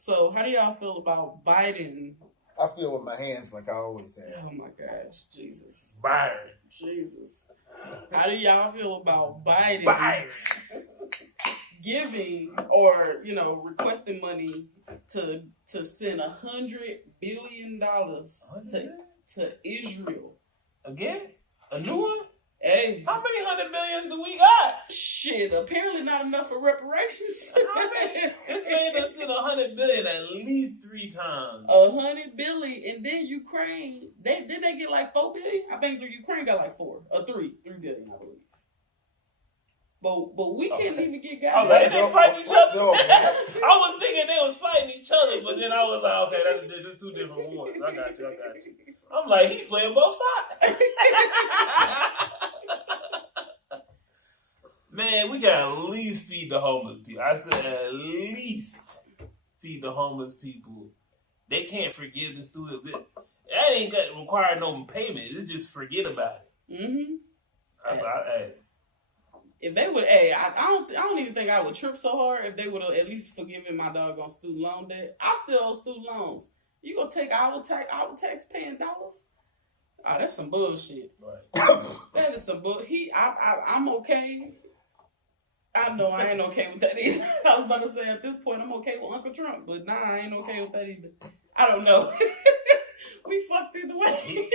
So how do y'all feel about Biden? I feel with my hands like I always have. Oh my gosh, Jesus. Biden. Jesus. How do y'all feel about Biden giving or, requesting money to send $100 billion to Israel? Again? A new one? Hey. How many 100 billions do we got? Shit, apparently not enough for reparations. This man done sent 100 billion at least 3 times. 100 billion, and then Ukraine, they get like 4 billion? I think Ukraine got like 4 or 3 billion, I believe. But we can't even get guys. Oh, they fighting each other. I was thinking they was fighting each other, but then I was like, okay, that's 2 different wars. I got you. I'm like, he playing both sides. Man, we gotta at least feed the homeless people. I said at least feed the homeless people. They can't forgive the students. That ain't got require no payment. It's just forget about it. Mm-hmm. Hey. If they would, I don't even think I would trip so hard if they would have at least forgiven my doggone student loan debt. I still owe student loans. You gonna take our tax paying dollars? Oh, that's some bullshit. Right. That is some bull. I'm okay. I know I ain't okay with that either. I was about to say at this point I'm okay with Uncle Trump, but nah, I ain't okay with that either. I don't know. We fucked either way.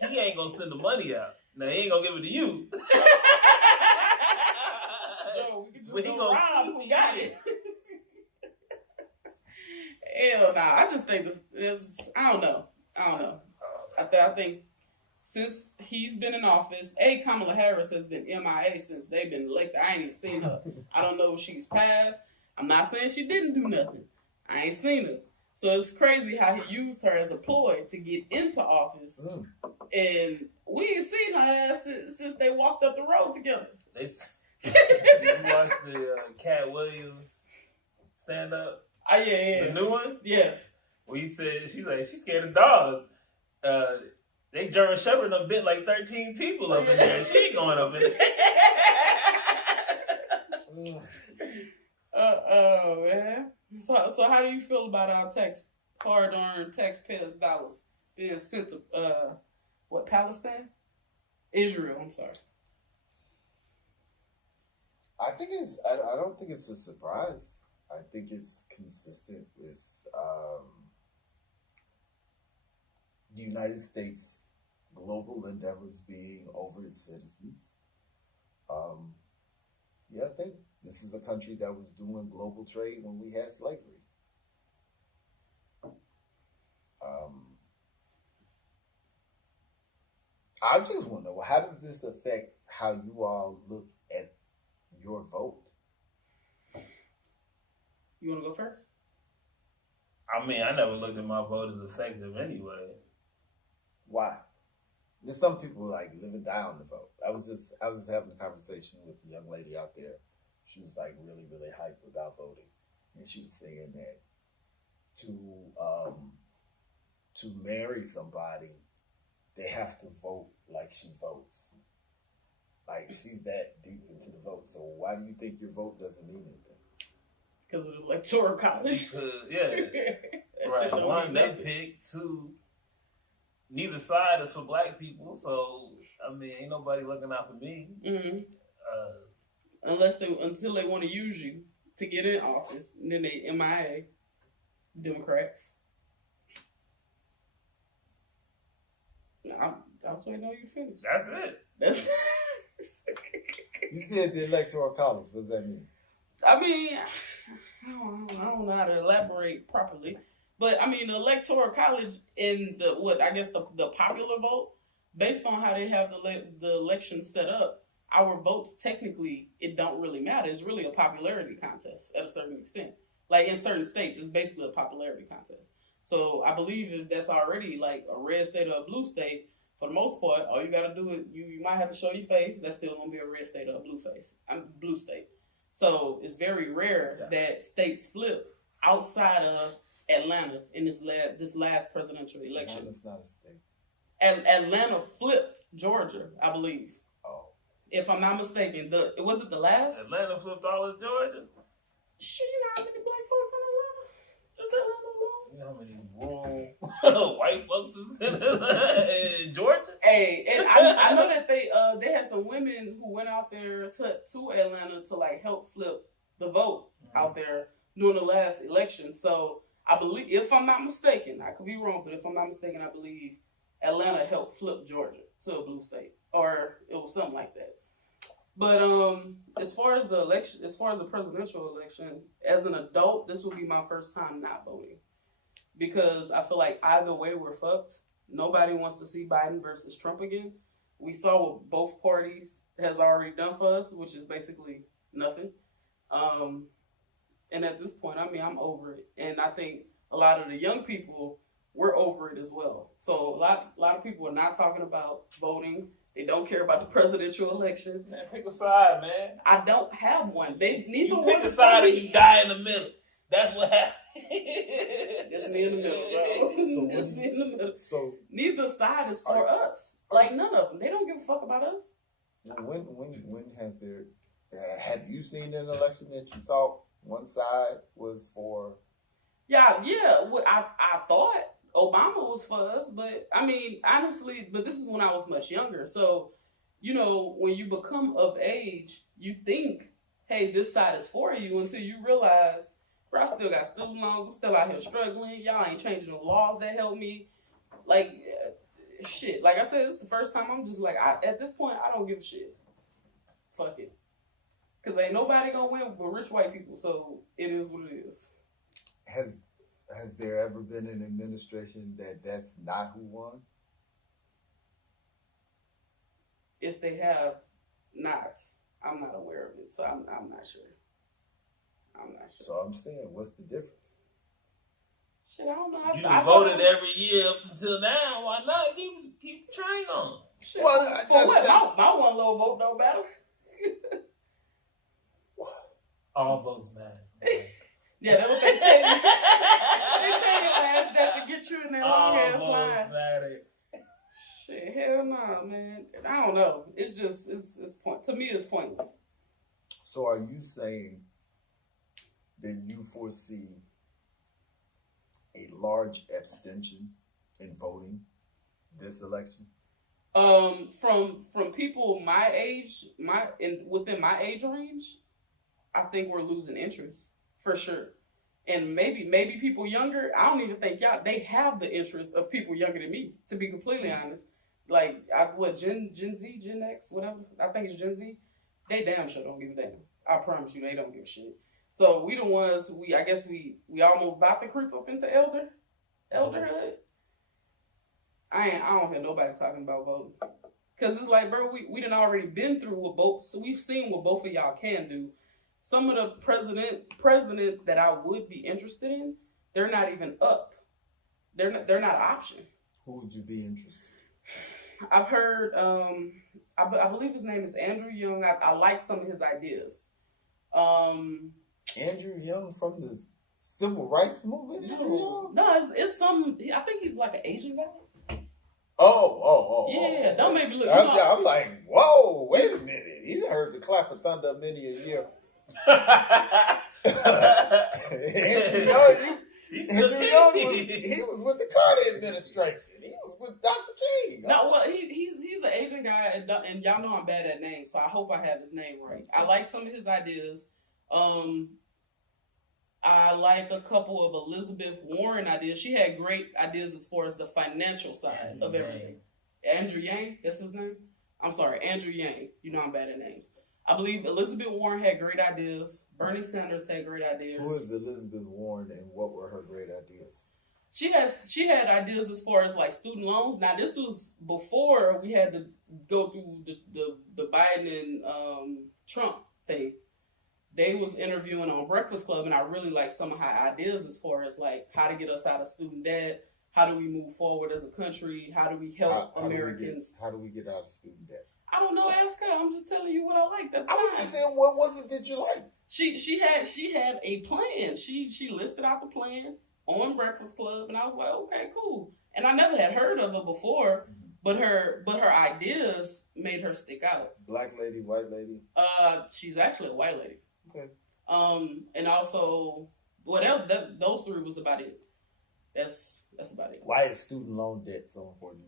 He ain't gonna send the money out. Now he ain't gonna give it to you. Joe, we can just go rob who got it. Hell nah. I just think this I don't know. I think since he's been in office, Kamala Harris has been MIA since they've been elected. I ain't even seen her. I don't know if she's passed. I'm not saying she didn't do nothing. I ain't seen her. So it's crazy how he used her as a ploy to get into office. And we ain't seen her ass since they walked up the road together. You watched the Cat Williams stand up? Oh, yeah. The new one? Yeah. Where he said, she's scared of dogs. They German Shepherd done bit like 13 people up in there. She ain't going up in there. Man. So how do you feel about our hard-earned taxpayer dollars being sent to, Palestine? Israel, I'm sorry. I don't think it's a surprise. I think it's consistent with the United States' global endeavors being over its citizens. I think this is a country that was doing global trade when we had slavery. I just wonder, how does this affect how you all look at your vote? You want to go first? I mean, I never looked at my vote as effective anyway. Why? There's some people like live and die on the vote. I was just having a conversation with a young lady out there. She was like really, really hyped about voting, and she was saying that to marry somebody, they have to vote like she votes. Like she's that deep into the vote. So why do you think your vote doesn't mean anything? Because of the electoral college. Right. One, they picked. 2, neither side is for black people. So I mean, ain't nobody looking out for me. Mm-hmm. Until they want to use you to get in office, and then they MIA, Democrats. I was waiting on you to finish. That's it. You said the electoral college. What does that mean? I mean, I don't know how to elaborate properly, but I mean, the electoral college in the popular vote, based on how they have the election set up, our votes technically it don't really matter. It's really a popularity contest at a certain extent. Like in certain states, it's basically a popularity contest. So I believe if that's already like a red state or a blue state, for the most part, all you got to do is you might have to show your face. That's still gonna be a red state or a blue face. Blue state. So it's very rare that states flip outside of Atlanta in this last presidential election. Atlanta's not a state. Atlanta flipped Georgia, I believe. Oh. If I'm not mistaken, was it the last? Atlanta flipped all of Georgia. Shit, you know how many black folks in Atlanta? Just how many rural white folks is in Georgia? Hey, and I know that they had some women who went out there to Atlanta to like help flip the vote out there during the last election. So I believe, if I'm not mistaken, I could be wrong, but if I'm not mistaken, I believe Atlanta helped flip Georgia to a blue state, or it was something like that. But as far as the election, as far as the presidential election, as an adult, this will be my first time not voting, because I feel like either way we're fucked. Nobody wants to see Biden versus Trump again. We saw what both parties has already done for us, which is basically nothing. And at this point, I mean, I'm over it, and I think a lot of the young people, we're over it as well. So a lot of people are not talking about voting. They don't care about the presidential election. Man, pick a side, man. I don't have one. They neither You one. pick a side and you die in the middle. That's what happened. Just me in the middle, bro. Just me in the middle. So neither side is for us. Like none of them. They don't give a fuck about us. when has there? Have you seen an election that you thought one side was for? Yeah. I thought Obama was for us, but I mean, honestly, but this is when I was much younger. So, you know, when you become of age, you think, hey, this side is for you, until you realize, bro, I still got student loans. I'm still out here struggling. Y'all ain't changing the laws that help me. Like, shit. Like I said, it's the first time I'm just like, at this point, I don't give a shit. Fuck it. Because ain't nobody gonna win but rich white people. So it is what it is. Has there ever been an administration that's not who won? If they have not, I'm not aware of it. So I'm not sure. I'm not sure. So I'm saying, what's the difference? Shit, I don't know. You done voted every year up until now. Why not keep the train on? Shit, Well, for what? My one little vote don't matter. All votes matter. Yeah, that's what they tell you. They tell your ass that to get you in that long ass line. Matter. Shit, hell no, man. I don't know. It's just it's point to me. It's pointless. So are you saying that you foresee a large abstention in voting this election? From people my age, within my age range, I think we're losing interest for sure. And maybe people younger, I don't even think they have the interest of people younger than me, to be completely honest. Like, Gen Z, Gen X, whatever, I think it's Gen Z, they damn sure don't give a damn. I promise you, they don't give a shit. So we the ones, I guess we almost about to creep up into elderhood. I don't hear nobody talking about voting. Cause it's like, bro, we done already been through what both, so we've seen what both of y'all can do. Some of the presidents that I would be interested in, they're not even up. They're not an option. Who would you be interested in? I've heard, I believe his name is Andrew Young. I like some of his ideas. Andrew Young from the Civil Rights Movement? No, it's some, I think he's like an Asian guy. Oh. Yeah, don't make me look. I'm like, whoa, wait a minute. He heard the clap of thunder many a year. Andrew Young was with the Carter administration. He was with Dr. King. No, well, he's an Asian guy, and y'all know I'm bad at names, so I hope I have his name right. I like some of his ideas. I like a couple of Elizabeth Warren ideas. She had great ideas as far as the financial side of everything. Andrew Yang, that's his name? I'm sorry, Andrew Yang. You know I'm bad at names. I believe Elizabeth Warren had great ideas. Bernie Sanders had great ideas. Who is Elizabeth Warren, and what were her great ideas? She had ideas as far as like student loans. Now this was before we had to go through the Biden and Trump thing. They was interviewing on Breakfast Club, and I really like some of her ideas as far as like how to get us out of student debt, how do we move forward as a country, how do we help Americans. How do we get out of student debt? I don't know, ask her. I'm just telling you what I liked at the time. I was just saying, what was it that you liked? She had a plan. She listed out the plan on Breakfast Club, and I was like, okay, cool. And I never had heard of her before, but her ideas made her stick out. Black lady, white lady? She's actually a white lady. Okay. And also, those three was about it. That's about it. Why is student loan debt so important?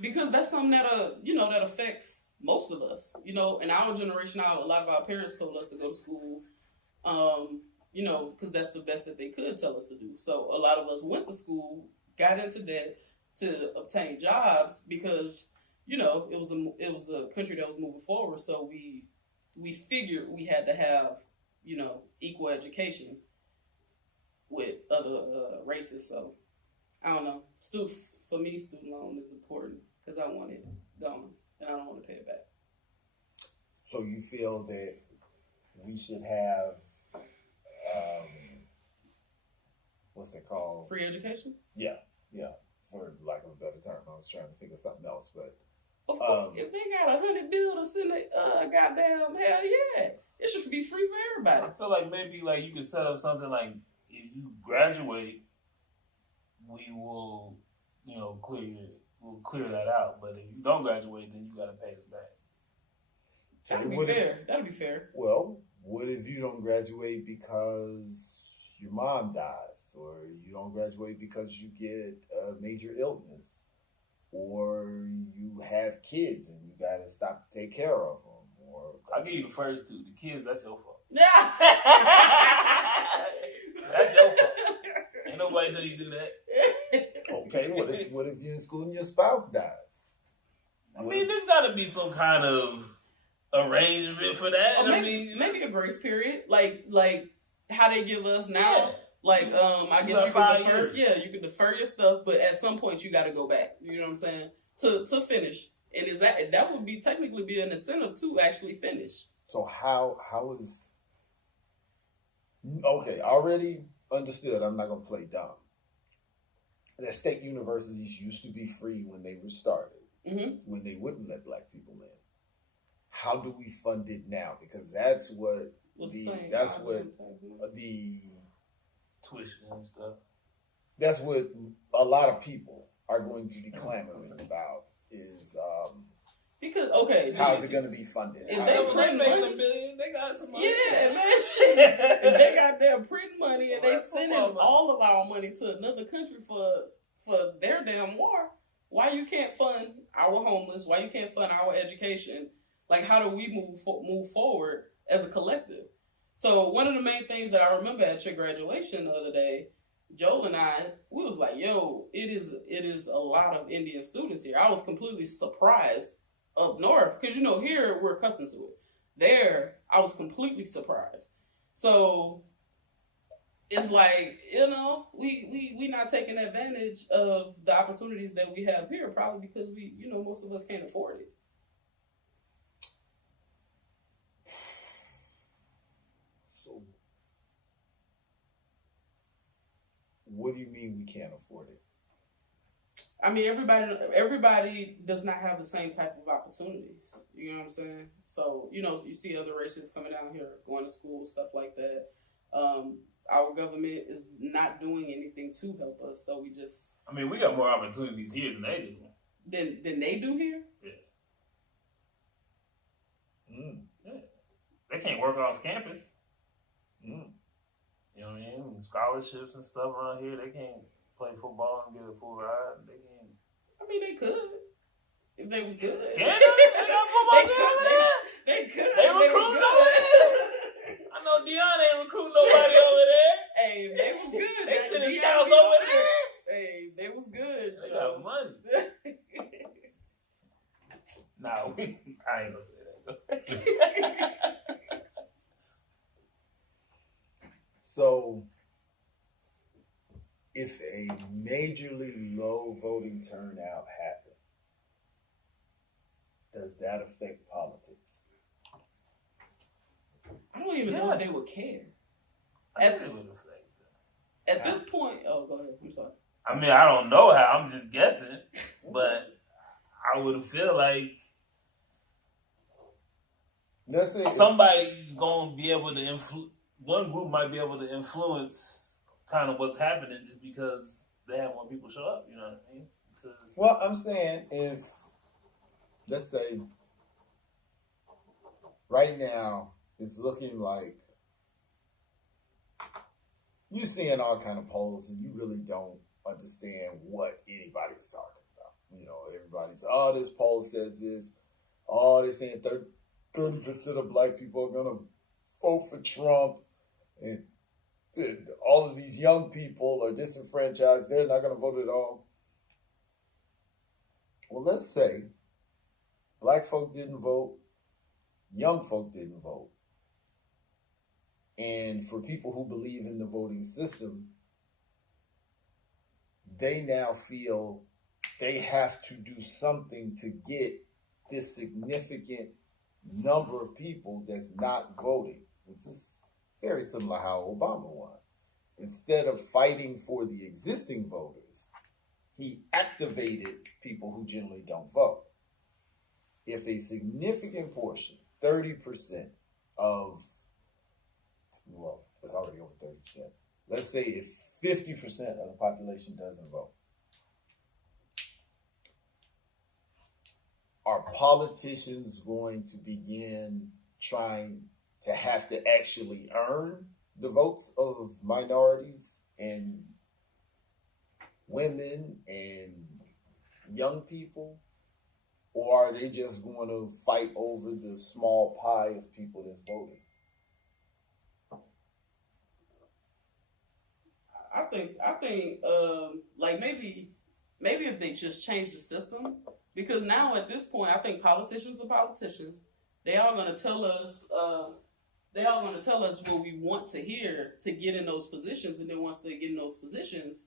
Because that's something that that affects most of us. In our generation now, a lot of our parents told us to go to school, because that's the best that they could tell us to do. So a lot of us went to school, got into debt to obtain jobs because it was a country that was moving forward. So we figured we had to have equal education with other races. So I don't know. For me, student loan is important because I want it gone and I don't want to pay it back. So you feel that we should have, what's that called? Free education? Yeah, for lack of a better term. I was trying to think of something else, but of course, if they got 100 builders in the goddamn, hell yeah, it should be free for everybody. I feel like maybe like you could set up something like if you graduate, we will. We'll clear that out. But if you don't graduate, then you got to pay us back. That'd be fair. That'd be fair. Well, what if you don't graduate because your mom dies, or you don't graduate because you get a major illness, or you have kids and you got to stop to take care of them? Or I'll give you the first two. The kids, that's your fault. Yeah. That's your fault. Ain't nobody know you do that. Okay, what if you're in school and your spouse dies? I mean, there's got to be some kind of arrangement for that. Or maybe a grace period, like how they give us now. Yeah. Like I guess you can defer. Yeah, you can defer your stuff, but at some point you got to go back. You know what I'm saying? To finish, and that would be technically be an incentive to actually finish. So how is okay? Already understood. I'm not gonna play dumb. That state universities used to be free when they were started, when they wouldn't let black people in. How do we fund it now? Because that's what the tuition and stuff. That's what a lot of people are going to be clamoring about. Is because how is it going to be funded? If they got some money. Yeah, man, shit. If they got their print money and they sending all of our money to another country for their damn war, why you can't fund our homeless? Why you can't fund our education? Like, how do we move forward as a collective? So one of the main things that I remember at your graduation the other day, Joel and I, we was like, yo, it is a lot of Indian students here. I was completely surprised up north because here we're accustomed to it. There, I was completely surprised. So it's like, we not taking advantage of the opportunities that we have here, probably because we, most of us can't afford it. So what do you mean we can't afford it? I mean, everybody does not have the same type of opportunities. You know what I'm saying? So, you see other races coming down here, going to school, stuff like that. Our government is not doing anything to help us, so we just... I mean, we got more opportunities here than they do. Than they do here? Yeah. Yeah. They can't work off campus. You know what I mean? Scholarships and stuff around here, they can't play football and get a full ride. They can't. I mean, they could. If they was good. Can they? They got football team over there. They could. They recruiting over there. I know Dion ain't recruiting nobody over there. Hey, they was good. They sending scouts over there. Hey, they was good. They got money. Nah, I ain't gonna say that. So, if a majorly low voting turnout happens, does that affect politics? I don't even know if they would care. At this point, oh, go ahead. I'm sorry. I mean, I don't know how. I'm just guessing, but I would feel like somebody's going to be able to one group might be able to influence kind of what's happening just because they have more people show up. You know what I mean? Well, I'm saying if, let's say, right now it's looking like you're seeing all kind of polls, and you really don't understand what anybody's talking about. You know, everybody's, oh, this poll says this. Oh, they're saying 30% of black people are going to vote for Trump. And all of these young people are disenfranchised. They're not going to vote at all. Well, let's say black folk didn't vote. Young folk didn't vote. And for people who believe in the voting system, they now feel they have to do something to get this significant number of people that's not voting, which is very similar to how Obama won. Instead of fighting for the existing voters, he activated people who generally don't vote. If a significant portion, 30% of, well, it's already over 30%. Let's say if 50% of the population doesn't vote, are politicians going to begin trying to have to actually earn the votes of minorities and women and young people? Or are they just going to fight over the small pie of people that's voting? I think, like maybe if they just change the system, because now at this point, I think politicians are politicians. They all gonna tell us, what we want to hear to get in those positions, and then once they get in those positions,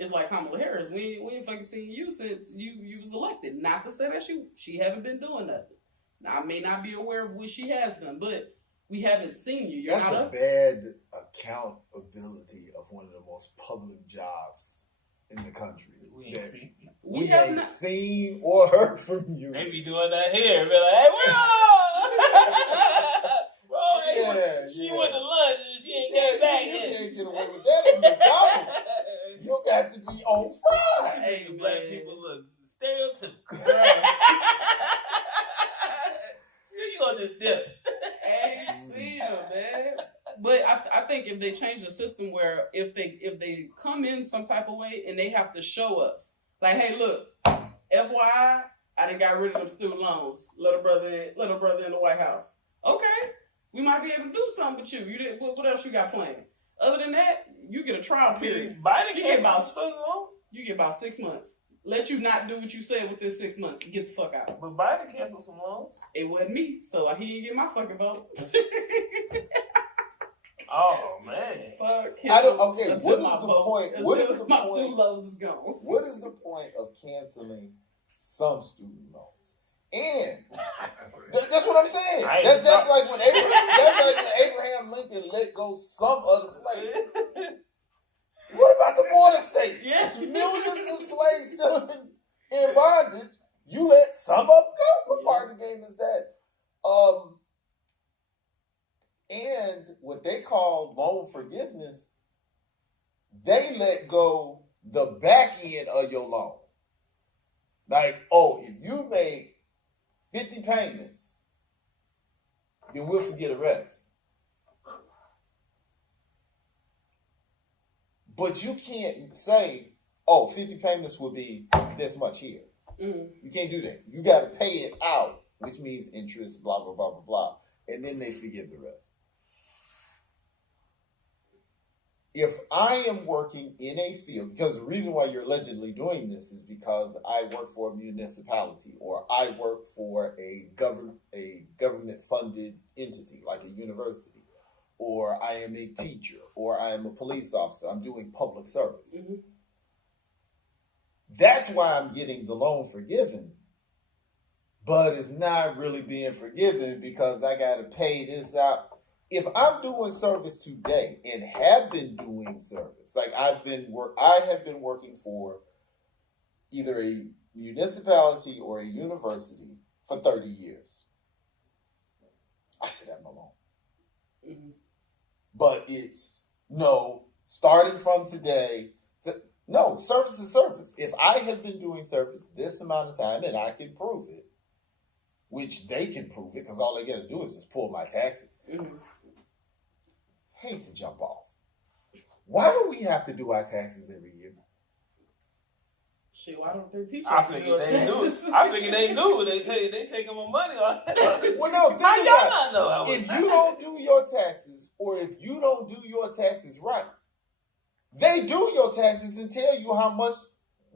it's like Kamala Harris. We ain't fucking seen you since you was elected. Not to say that she haven't been doing nothing. Now I may not be aware of what she has done, but we haven't seen you. That's a bad accountability of one of the most public jobs in the country. We ain't seen or heard from you. They be doing that here. Be like, hey, we're on. She went to lunch and she ain't came back you yet. You can't get away with that at McDonald's. You got to be on Friday. Hey, the black people look stereotypical. You gonna just dip. Hey, see them, man. But I think if they change the system where if they come in some type of way and they have to show us, like, hey, look, FYI, I done got rid of them student loans. Little brother in the White House. Okay, we might be able to do something with you. What else you got planned? Other than that, you get a trial period. Biden You get about 6 months. Let you not do what you said within 6 months. Get the fuck out. But Biden canceled some loans. It wasn't me, so he didn't get my fucking vote. Oh man. Fuck him. Okay, until what my is the vote, point? Until What is the my point? student loans is gone. What is the point of canceling some student loans? And that's what I'm saying. That's like when Abraham Lincoln let go some of the slaves. What about the border states? Yes. Millions of slaves still in bondage. You let some of them go. What part of the game is that? And what they call loan forgiveness, they let go the back end of your loan. Like, oh, if you make 50 payments, then we'll forget the rest. But you can't say, oh, 50 payments will be this much here. Mm. You can't do that. You got to pay it out, which means interest, blah, blah, blah, blah, blah. And then they forgive the rest. If I am working in a field, because the reason why you're allegedly doing this is because I work for a municipality or I work for a government-funded entity like a university, or I am a teacher, or I am a police officer. I'm doing public service. Mm-hmm. That's why I'm getting the loan forgiven, but it's not really being forgiven because I got to pay this out. If I'm doing service today and have been doing service, like I have been working for either a municipality or a university for 30 years. I should have my loan. Mm-hmm. But it's starting from today. Service is service. If I have been doing service this amount of time and I can prove it, which they can prove it because all they got to do is just pull my taxes. Mm-hmm. Hate to jump off. Why do we have to do our taxes every year? Shit, why don't they teach us I to do figured our they knew. taxes? I figured they knew. They taking my money on. Well, no, think How about y'all it. not know? I was If you don't do your taxes, or if you don't do your taxes right, they do your taxes and tell you how much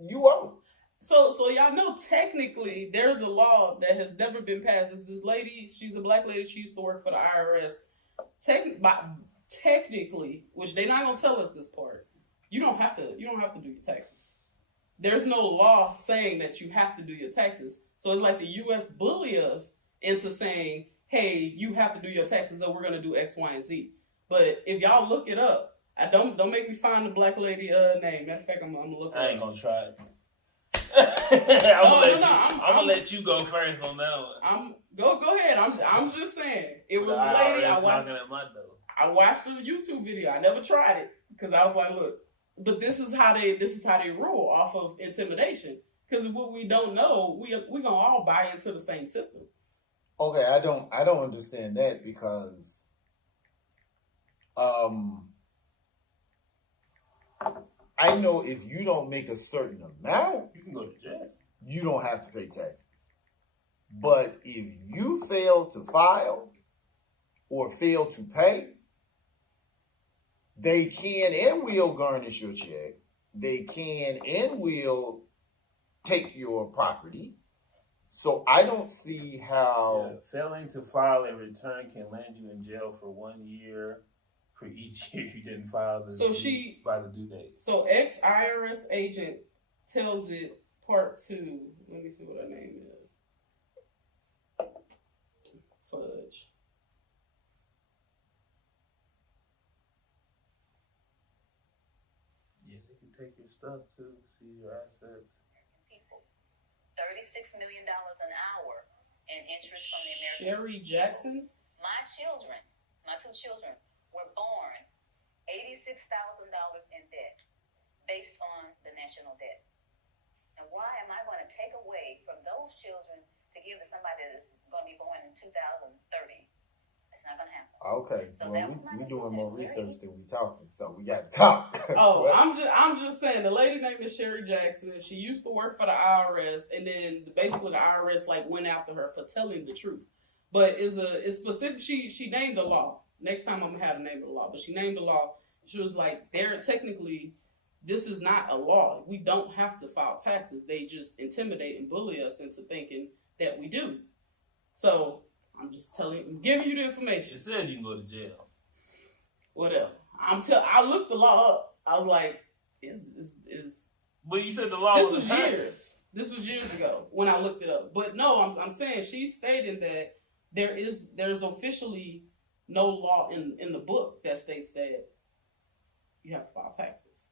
you owe. So y'all know technically there's a law that has never been passed. It's this lady, she's a black lady, she used to work for the IRS. Technically, which they're not gonna tell us this part, you don't have to do your taxes. There's no law saying that you have to do your taxes. So it's like the US bully us into saying, hey, you have to do your taxes, so we're gonna do X, Y, and Z. But if y'all look it up, don't make me find the black lady name. Matter of fact, I'm gonna look it up. I ain't gonna try it. I'm gonna I'm- let you go first on that one. Go ahead. I'm just saying. It was The a lady IRS knocking at my door. I watched a YouTube video. I never tried it because I was like, look, but this is how they rule off of intimidation. Because what we don't know, we gonna all buy into the same system. Okay, I don't understand that because I know if you don't make a certain amount, You can go to jail. you don't have to pay taxes. But if you fail to file or fail to pay, they can and will garnish your check. They can and will take your property. So I don't see how. Yeah, failing to file a return can land you in jail for 1 year for each year you didn't file by the due date. So ex-IRS agent tells it part 2. Let me see what her name is. Fudge. Yeah, they can take your stuff too, see your assets. People, $36 million an hour in interest from the American. Sherry Jackson. My children, my 2 children, were born $86,000 in debt based on the national debt. And why am I going to take away from those children to give to somebody that is going to be born in 2030? It's not going to happen. Okay, So well, that was my we doing decision. more research than we talking, so we got to talk. Oh, What? I'm just saying the lady name is Sherry Jackson. She used to work for the IRS, and then basically the IRS like went after her for telling the truth. But it's specific. She named the law. Next time I'm gonna have the name of the law. But she named the law. She was like, this is not a law. We don't have to file taxes. They just intimidate and bully us into thinking that we do. So I'm just giving you the information. It says you can go to jail. Whatever. I looked the law up. I was like, is But you said the law this was was years. This was years ago when I looked it up. But no, I'm saying she's stating that there's officially no law in the book that states that you have to file taxes.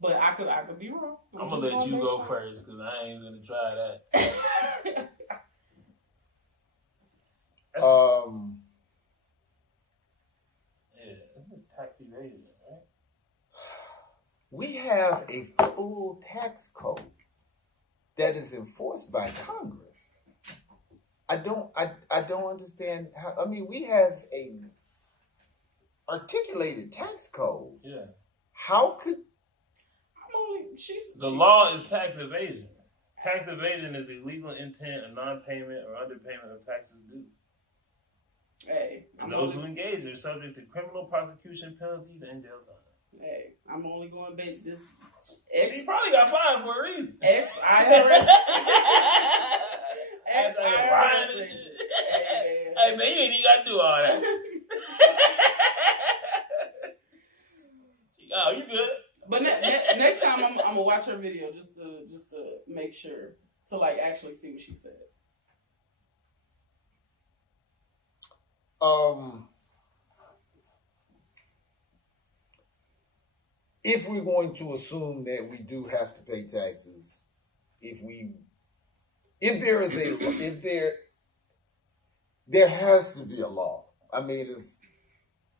But I could be wrong. I'm gonna let you go first because I ain't gonna try that. Yeah, it's tax evasion, right? We have a full tax code that is enforced by Congress. I don't understand how. I mean, we have a articulated tax code. Yeah. How could The law is tax evasion. Tax evasion is the illegal intent of non-payment or underpayment of taxes due. Hey, And those who engage are subject to criminal prosecution, penalties, and jail time. Hey, I'm only going based this. She probably got fined for a reason. Ex-IRS. Lying and shit. Hey man, you ain't even gotta do all that. Oh, you good? But next time I'm gonna watch her video just to make sure to like actually see what she said. If we're going to assume that we do have to pay taxes, there has to be a law. I mean,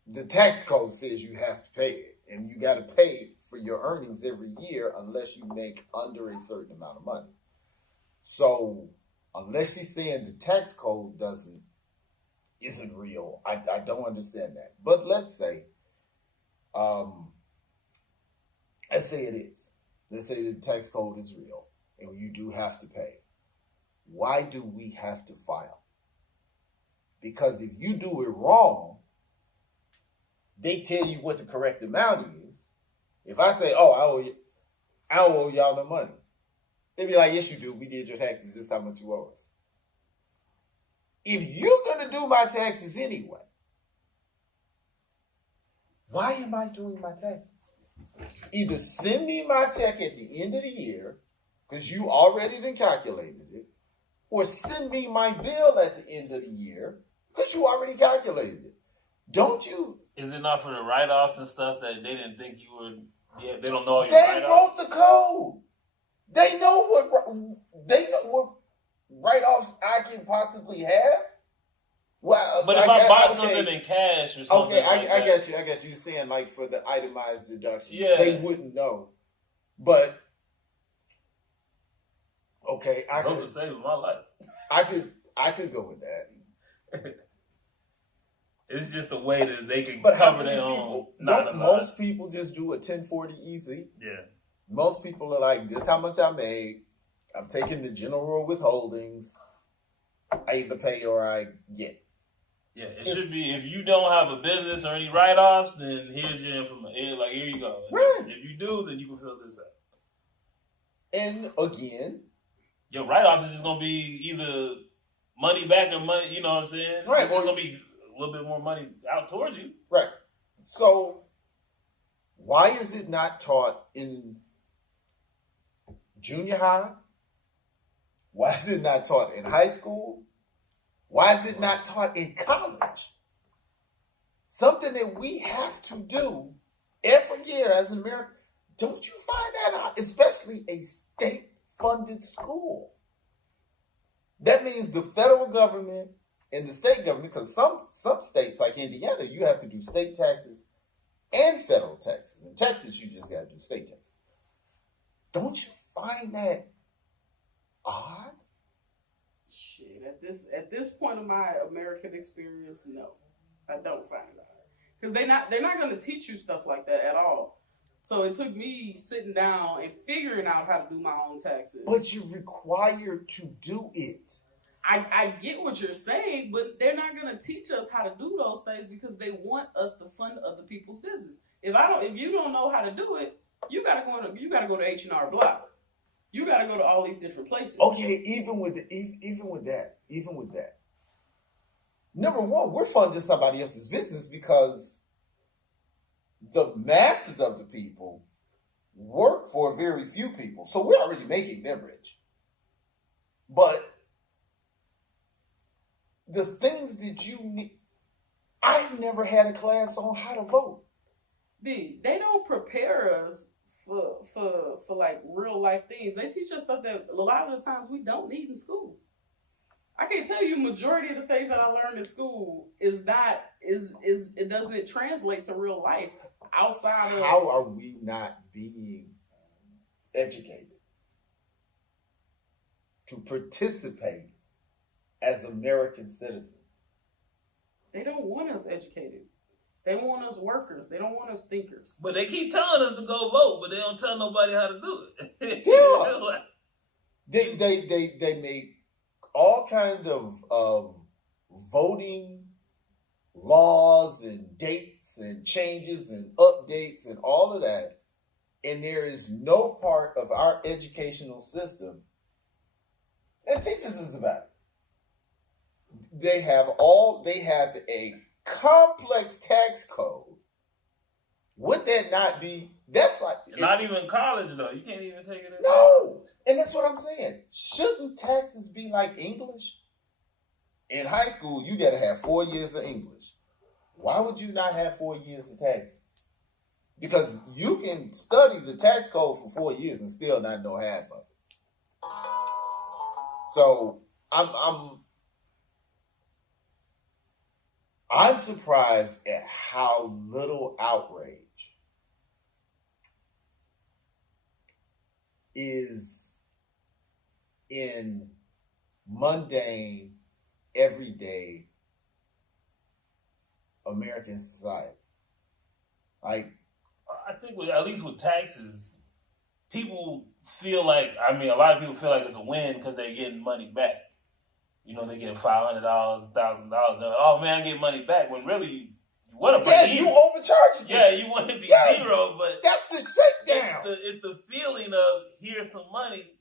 the tax code says you have to pay it, and you got to pay it for your earnings every year unless you make under a certain amount of money. So unless she's saying the tax code doesn't isn't real. I don't understand that. But let's say it is. Let's say the tax code is real and you do have to pay. Why do we have to file? Because if you do it wrong, they tell you what the correct amount is. If I say, "Oh, I don't owe y'all no money," they be like, "Yes, you do. We did your taxes. This is how much you owe us." If you're gonna do my taxes anyway, why am I doing my taxes? Either send me my check at the end of the year, because you already done calculated it, or send me my bill at the end of the year, because you already calculated it. Don't you? Is it not for the write-offs and stuff that they didn't think you would? Yeah, they don't know all your They write-offs. wrote the code. They know what write-offs I can possibly have. Well, But if I buy something in cash or something, okay, like I that, get you. I get you. You're saying like for the itemized deductions, Yeah. they wouldn't know. But okay, those are saving my life. I could go with that. It's just a way that they can But how cover many their people? own. Don't most people just do a 1040 easy? Yeah. Most people are like, "This is how much I made. I'm taking the general withholdings. I either pay or I get." Yeah, it should be, if you don't have a business or any write-offs, then here's your information. Like, here you go. Right. If you do, then you can fill this out. And again, Your write-offs is just going to be either money back or money, you know what I'm saying? Right. It's just going to be a little bit more money out towards you. right. So why is it not taught in junior high? Why is it not taught in high school? Why is it not taught in college? Something that we have to do every year as an American. Don't you find that out? Especially a state-funded school. That means the federal government and the state government, because some states like Indiana, you have to do state taxes and federal taxes. In Texas, you just got to do state taxes. Don't you find that odd? Shit, at this point of my American experience, no, I don't find it odd, because they're not going to teach you stuff like that at all. So it took me sitting down and figuring out how to do my own taxes. But you're required to do it. I get what you're saying, but they're not going to teach us how to do those things because they want us to fund other people's business. If you don't know how to do it, you gotta go to H&R Block. You gotta go to all these different places. Okay, even with that. Number one, we're funding somebody else's business because the masses of the people work for very few people. So we're already making them rich. But the things that you need, I've never had a class on how to vote. They don't prepare us for like real life things. They teach us stuff that a lot of the times we don't need in school. I can't tell you majority of the things that I learned in school is it doesn't translate to real life outside of. How are we not being educated to participate as American citizens? They don't want us educated. They want us workers. They don't want us thinkers. But they keep telling us to go vote, but they don't tell nobody how to do it. Yeah. They make all kinds of voting laws and dates and changes and updates and all of that. And there is no part of our educational system that teaches us about it. They have a complex tax code. Would that not be? That's like not even college though. You can't even take it. No, and that's what I'm saying. Shouldn't taxes be like English? In high school, you got to have 4 years of English. Why would you not have 4 years of taxes? Because you can study the tax code for 4 years and still not know half of it. So I'm surprised at how little outrage is in mundane, everyday American society. Like, I think at least with taxes, people feel like, a lot of people feel like it's a win because they're getting money back. You know, they're getting $500, $1,000. Oh man, I'm getting money back. When really, you want to yes, you overcharged me. Yeah, you want to be zero, but that's the shakedown. It's the feeling of here's some money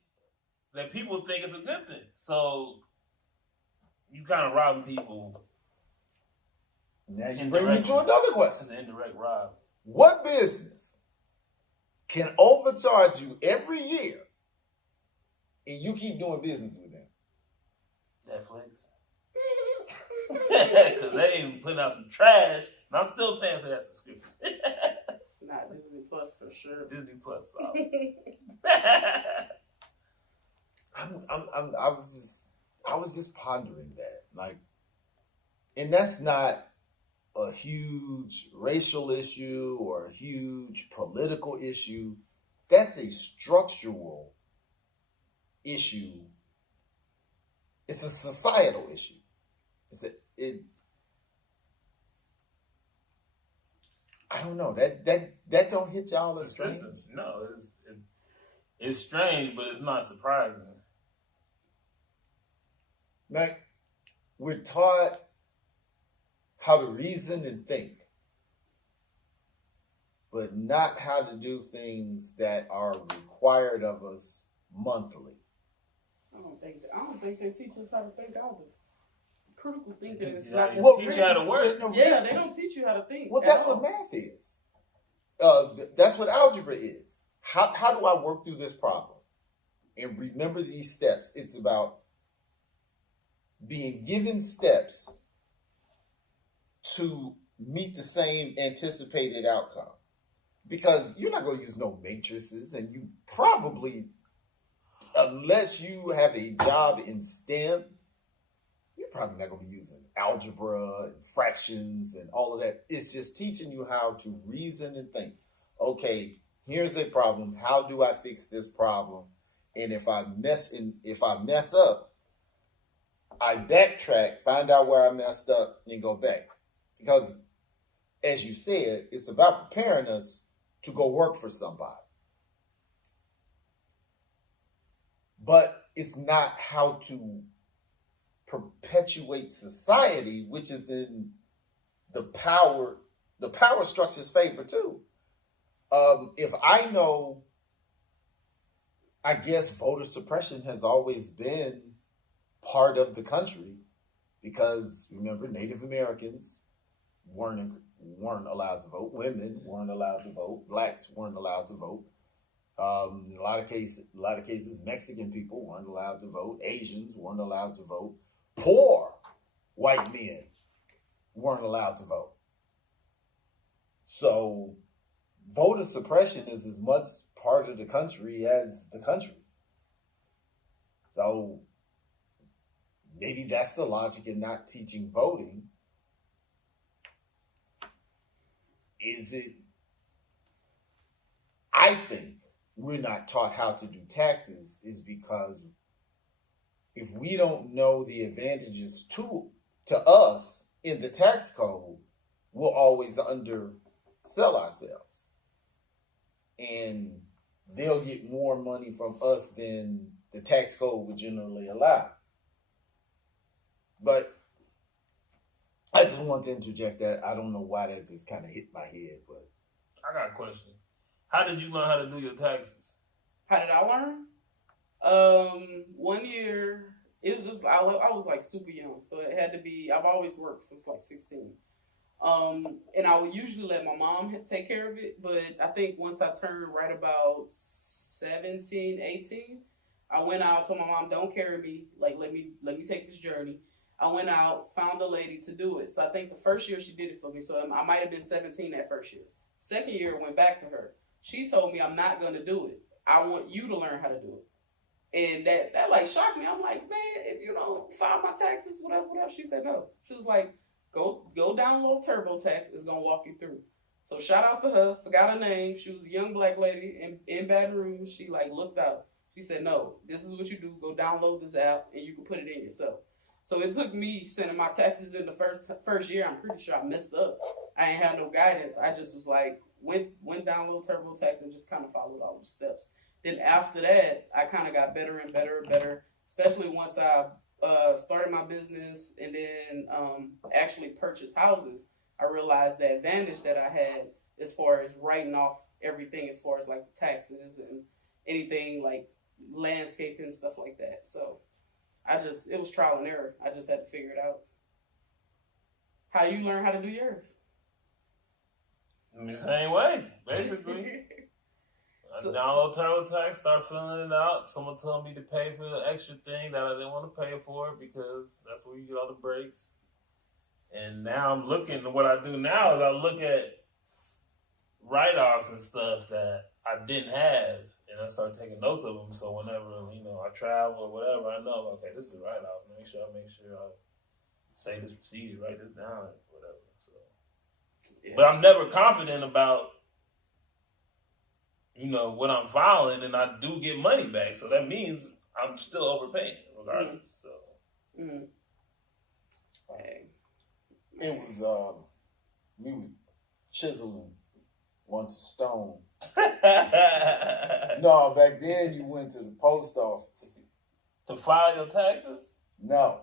that people think is a good thing. So you kind of robbing people. Now you bring me to another question. It's an indirect rob. What business can overcharge you every year and you keep doing business with them? Netflix. Because they ain't putting out some trash, and I'm still paying for that subscription. Not Disney Plus for sure. Disney Plus, solid. I was just pondering that, like, and that's not a huge racial issue or a huge political issue. That's a structural issue. It's a societal issue. I don't know. That don't hit y'all as strange. No, it's strange, but it's not surprising. Like, we're taught how to reason and think, but not how to do things that are required of us monthly. I don't think they teach us how to think either. Critical thinking is not. Well, teach you how to work. Yeah, they don't teach you how to think. Well, that's what math is. That's what algebra is. How do I work through this problem and remember these steps? It's about being given steps to meet the same anticipated outcome. Because you're not going to use no matrices, and you probably, unless you have a job in STEM, you're probably not going to be using algebra and fractions and all of that. It's just teaching you how to reason and think. Okay, here's a problem. How do I fix this problem? And if I mess up, I backtrack, find out where I messed up, and go back. Because, as you said, it's about preparing us to go work for somebody. But it's not how to perpetuate society, which is in the power structure's favor too. If I know, I guess voter suppression has always been part of the country, because remember, Native Americans weren't allowed to vote, women weren't allowed to vote, blacks weren't allowed to vote. In a lot of cases, Mexican people weren't allowed to vote, Asians weren't allowed to vote, poor white men weren't allowed to vote. So voter suppression is as much part of the country as the country. So maybe that's the logic in not teaching voting. I think we're not taught how to do taxes is because if we don't know the advantages to us in the tax code, we'll always undersell ourselves. And they'll get more money from us than the tax code would generally allow. But I just want to interject that. I don't know why that just kind of hit my head, but I got a question. How did you learn how to do your taxes? How did I learn? 1 year, it was just, I was like super young. So it had to be, I've always worked since like 16. And I would usually let my mom take care of it. But I think once I turned right about 17, 18, I went out, told my mom, don't carry me. Like, let me take this journey. I went out, found a lady to do it. So I think the first year she did it for me. So I might have been 17 that first year. Second year, went back to her. She told me, I'm not going to do it. I want you to learn how to do it. And that like shocked me. I'm like, man, if you don't file my taxes, whatever. She said no. She was like, go download TurboTax. It's going to walk you through. So shout out to her. Forgot her name. She was a young black lady in Baton Rouge. She like looked out. She said, no, this is what you do. Go download this app and you can put it in yourself. So it took me sending my taxes in the first year. I'm pretty sure I messed up. I ain't had no guidance. I just was like, went down a little TurboTax and just kind of followed all the steps. Then after that, I kind of got better and better and better, especially once I started my business and then actually purchased houses. I realized the advantage that I had as far as writing off everything as far as like the taxes and anything like landscaping, stuff like that. So it was trial and error. I just had to figure it out. How you learn how to do yours? In the same way, basically. I download TurboTax, start filling it out. Someone told me to pay for the extra thing that I didn't want to pay for because that's where you get all the breaks. And now I'm looking, what I do now is I look at write-offs and stuff that I didn't have, and I start taking notes of them. So whenever, I travel or whatever, I know, okay, this is a write-off. Make sure I say this procedure, write this down, whatever. So, yeah. But I'm never confident about, what I'm filing, and I do get money back. So that means I'm still overpaying regardless. So. Mm-hmm. It was, we were chiseling onto stone. No, back then you went to the post office. To file your taxes? No,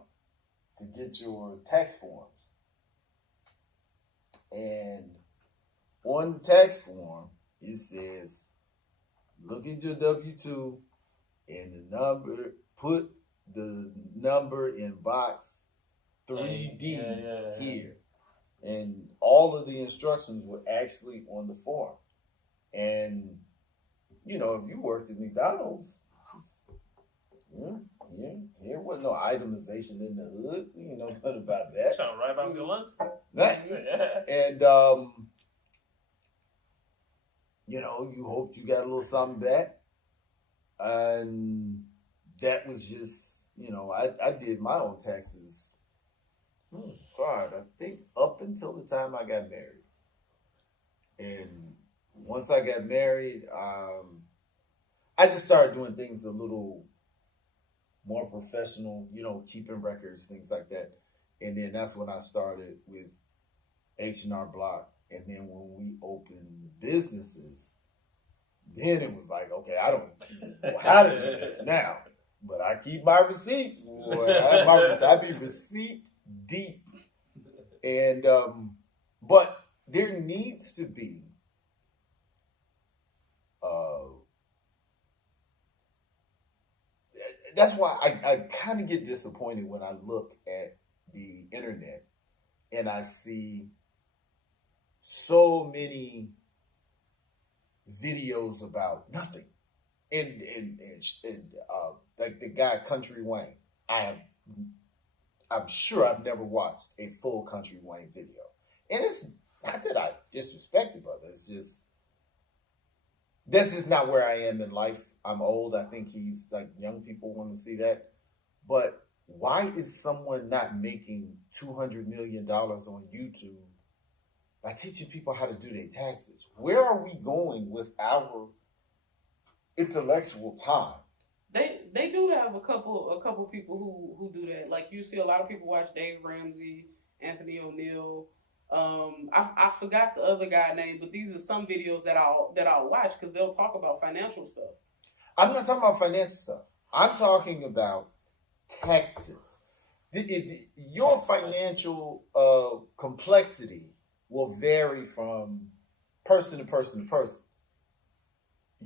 to get your tax forms. And on the tax form, it says, look at your W-2 and the number, put the number in box 3D here. And all of the instructions were actually on the form. And, if you worked at McDonald's, there wasn't no itemization in the hood. You know nothing about that. Trying to write off your lunch. And, you hoped you got a little something back. And that was just, I did my own taxes. God, I think up until the time I got married. And once I got married, I just started doing things a little more professional, keeping records, things like that. And then that's when I started with H&R Block. And then when we opened businesses, then it was like, okay, I don't know how to do this now, but I keep my receipts. Boy, I be receipt deep. And, but there needs to be, that's why I kind of get disappointed when I look at the internet and I see so many videos about nothing. And like the guy Country Wayne, I'm sure I've never watched a full Country Wayne video. And it's not that I disrespect the brother. It's just, this is not where I am in life. I'm old. I think he's like, young people want to see that. But why is someone not making $200 million on YouTube by teaching people how to do their taxes? Where are we going with our intellectual time? They do have a couple people who do that. Like you see a lot of people watch Dave Ramsey, Anthony O'Neill. I forgot the other guy name, but these are some videos that I'll watch because they'll talk about financial stuff. I'm not talking about financial stuff. I'm talking about taxes. Your financial complexity will vary from person to person to person.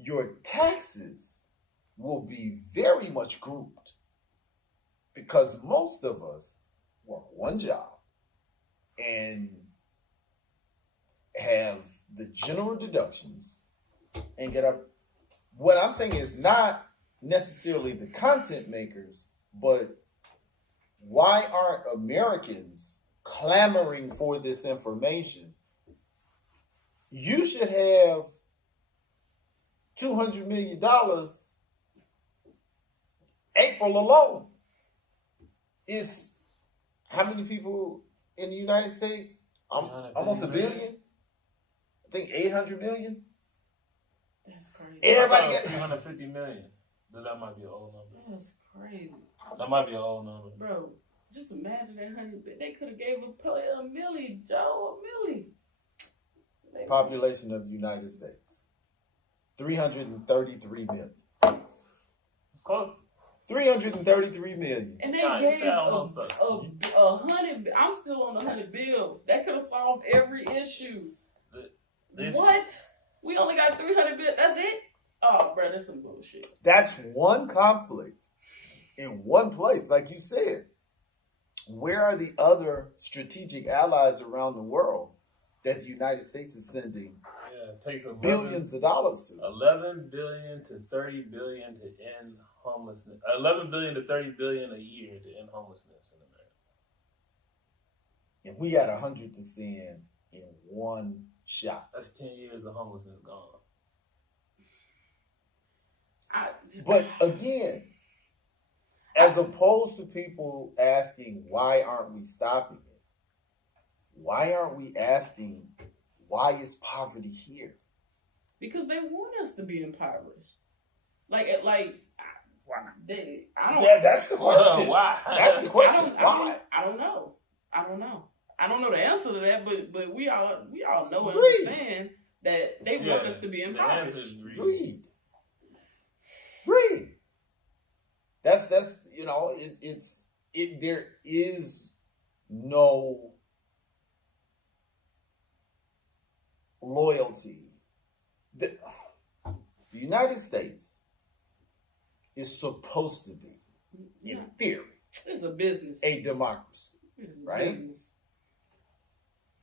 Your taxes will be very much grouped because most of us work one job and have the general deductions and get up. What I'm saying is not necessarily the content makers, but why aren't Americans clamoring for this information? You should have $200 million April alone. Is how many people in the United States? Almost 1 billion. I think 800 million. That's crazy. Everybody got 250 million. That might be an old number. That's crazy. That might be an old number. Bro, Just imagine that $100 They could have gave a player a milli, Joe, a milli. Population of the United States, 333 million. It's close. 333 million. And they Yeah, gave it's almost a $100. I'm still on the $100 bill. That could have solved every issue. What? We only got 300 billion. That's it? Oh, bro, that's some bullshit. That's one conflict in one place, like you said. Where are the other strategic allies around the world that the United States is sending it takes billions of dollars to? 11 billion to 30 billion to end homelessness. 11 billion to 30 billion a year to end homelessness in America. And we got 100 to send in one shot. That's 10 years of homelessness gone. But again, as opposed to people asking, why aren't we stopping it? Why aren't we asking, why is poverty here? Because they want us to be impoverished. Why? Yeah, that's the question. Why? That's the question. Why? I don't know. I don't know the answer to that, but we all know and Greed. understand that they want us to be impoverished. The answer is Greed. Greed. That's there is no loyalty. The United States is supposed to be, in theory, It's a business. a democracy, right? Business.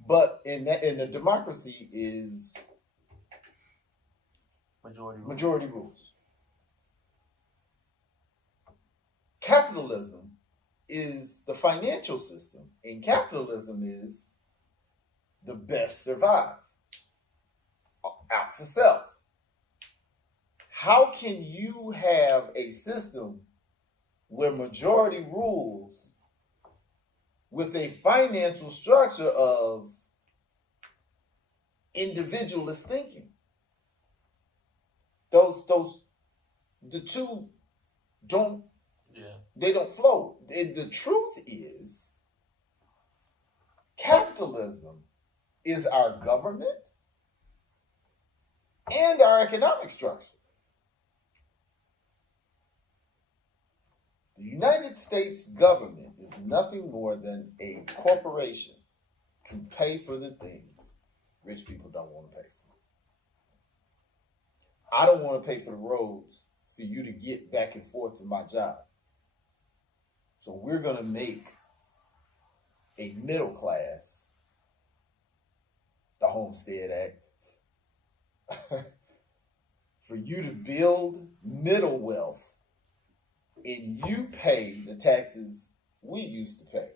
But in the democracy is majority rules. Capitalism is the financial system, and capitalism is the best survive. Out for self. How can you have a system where majority rules with a financial structure of individualist thinking? The two don't flow. And the truth is, capitalism is our government and our economic structure. The United States government is nothing more than a corporation to pay for the things rich people don't want to pay for. I don't want to pay for the roads for you to get back and forth to my job. So we're going to make a middle class, the Homestead Act, for you to build middle wealth, and you pay the taxes we used to pay.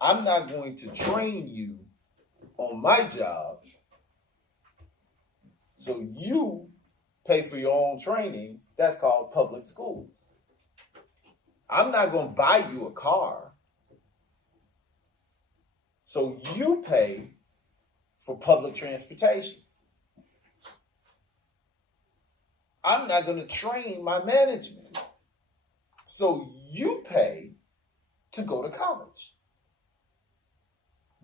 I'm not going to train you on my job, so you pay for your own training. That's called public schools. I'm not going to buy you a car, so you pay for public transportation. I'm not going to train my management, so you pay to go to college.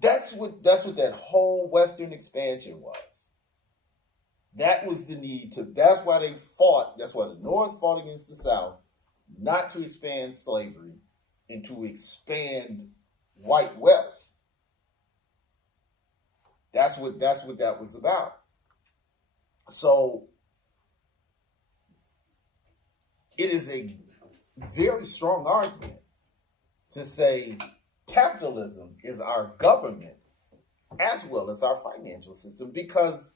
That's what that whole Western expansion was. That was the need to, that's why they fought, that's why the North fought against the South, not to expand slavery and to expand white wealth. That's what that was about. So it is a very strong argument to say capitalism is our government as well as our financial system, because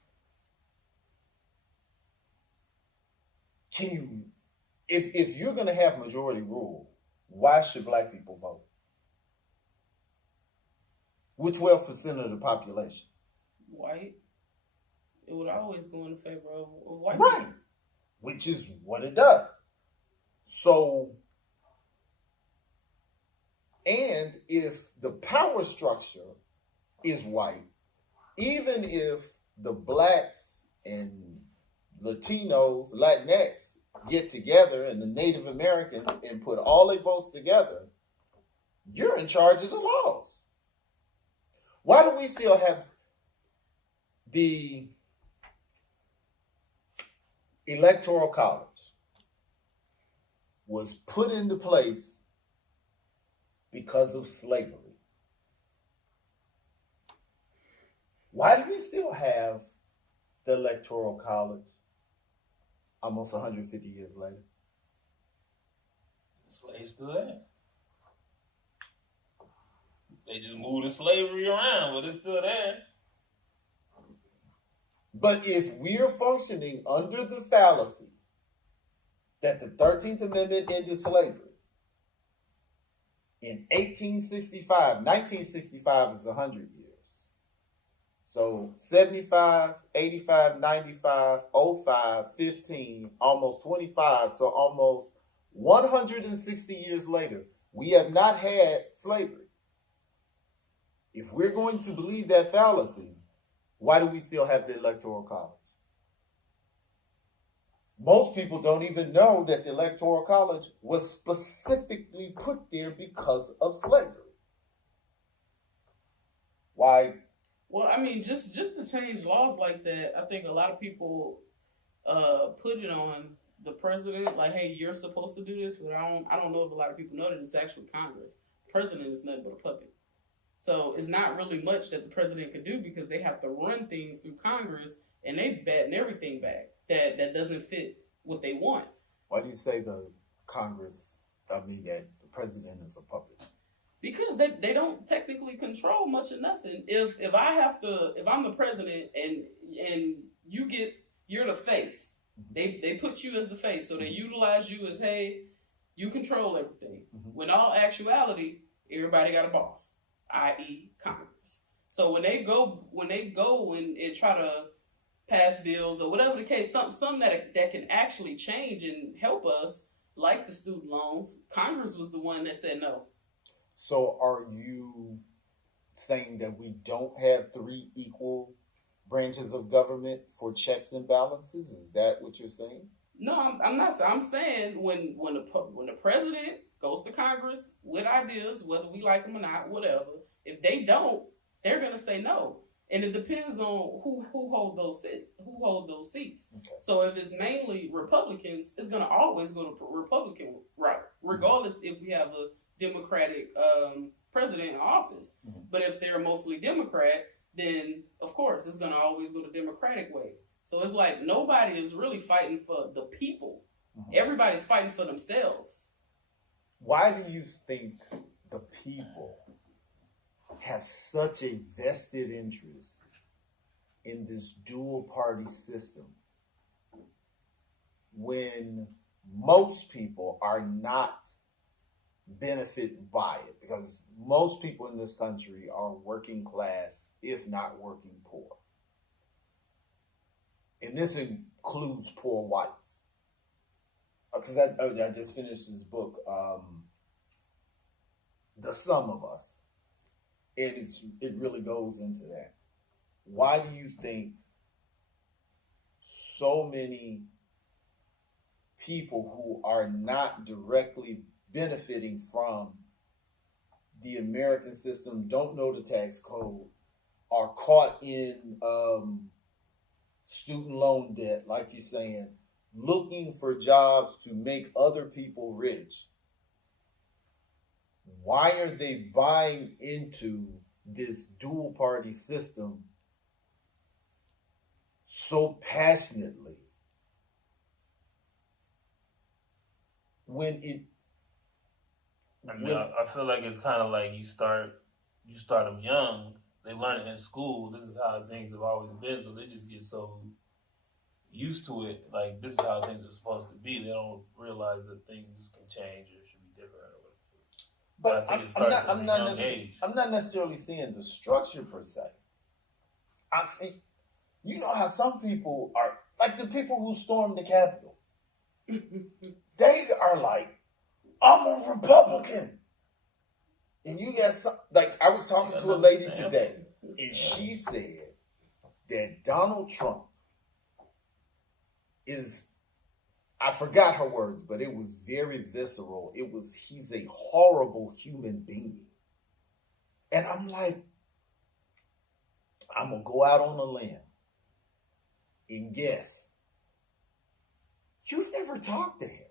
if you're going to have majority rule, why should black people vote? Which 12% of the population? White. It would always go in favor of white. Right. Which is what it does. So, and if the power structure is white, even if the blacks and Latinos, Latinx get together and the Native Americans and put all their votes together, you're in charge of the laws. Why do we still have the Electoral College was put into place because of slavery? Why do we still have the Electoral College almost 150 years later? Slaves still there. They just moved the slavery around, but it's still there. But if we're functioning under the fallacy that the 13th Amendment ended slavery in 1865, 1965 is 100 years. So 75, 85, 95, 05, 15, almost 25, so almost 160 years later, we have not had slavery. If we're going to believe that fallacy, why do we still have the Electoral College? Most people don't even know that the Electoral College was specifically put there because of slavery. Why? Well, I mean, just to change laws like that, I think a lot of people put it on the president, like, hey, you're supposed to do this, but I don't know if a lot of people know that it's actually Congress. The president is nothing but a puppet. So it's not really much that the president could do because they have to run things through Congress and they batten everything back that doesn't fit what they want. Why do you say that the president is a puppet? Because they don't technically control much of nothing. If I'm the president and you're the face, they put you as the face, so they utilize you as, hey, you control everything. When all actuality, everybody got a boss, i.e. Congress. So when they go and try to pass bills or whatever the case, something that can actually change and help us, like the student loans, Congress was the one that said no. So are you saying that we don't have 3 equal branches of government for checks and balances? Is that what you're saying? No, I'm not. I'm saying when the president goes to Congress with ideas, whether we like them or not, whatever, if they don't, they're gonna say no, and it depends on who hold those seats. Okay. So if it's mainly Republicans, it's gonna always go to Republican route, regardless if we have a Democratic president in office. But if they're mostly Democrat, then of course it's gonna always go the Democratic way. So it's like nobody is really fighting for the people. Everybody's fighting for themselves. Why do you think the people have such a vested interest in this dual party system when most people are not benefited by it? Because most people in this country are working class, if not working poor. And this includes poor whites. Because I just finished this book, The Sum of Us. And it really goes into that. Why do you think so many people who are not directly benefiting from the American system, don't know the tax code, are caught in student loan debt, like you're saying, looking for jobs to make other people rich? Why are they buying into this dual party system so passionately when it? I feel like it's kind of like you start them young. They learn it in school. This is how things have always been, so they just get so used to it. Like, this is how things are supposed to be. They don't realize that things can change or should be different or whatever. But I think it starts at a young age. I'm not necessarily seeing the structure per se. I'm saying, you know how some people are, like the people who stormed the Capitol. They are like, I'm a Republican. And you got some, like, I was talking to a lady today, and she said that Donald Trump is I forgot her words, but it was very visceral. It was, he's a horrible human being. And I'm like, I'm going to go out on a limb and guess. You've never talked to him.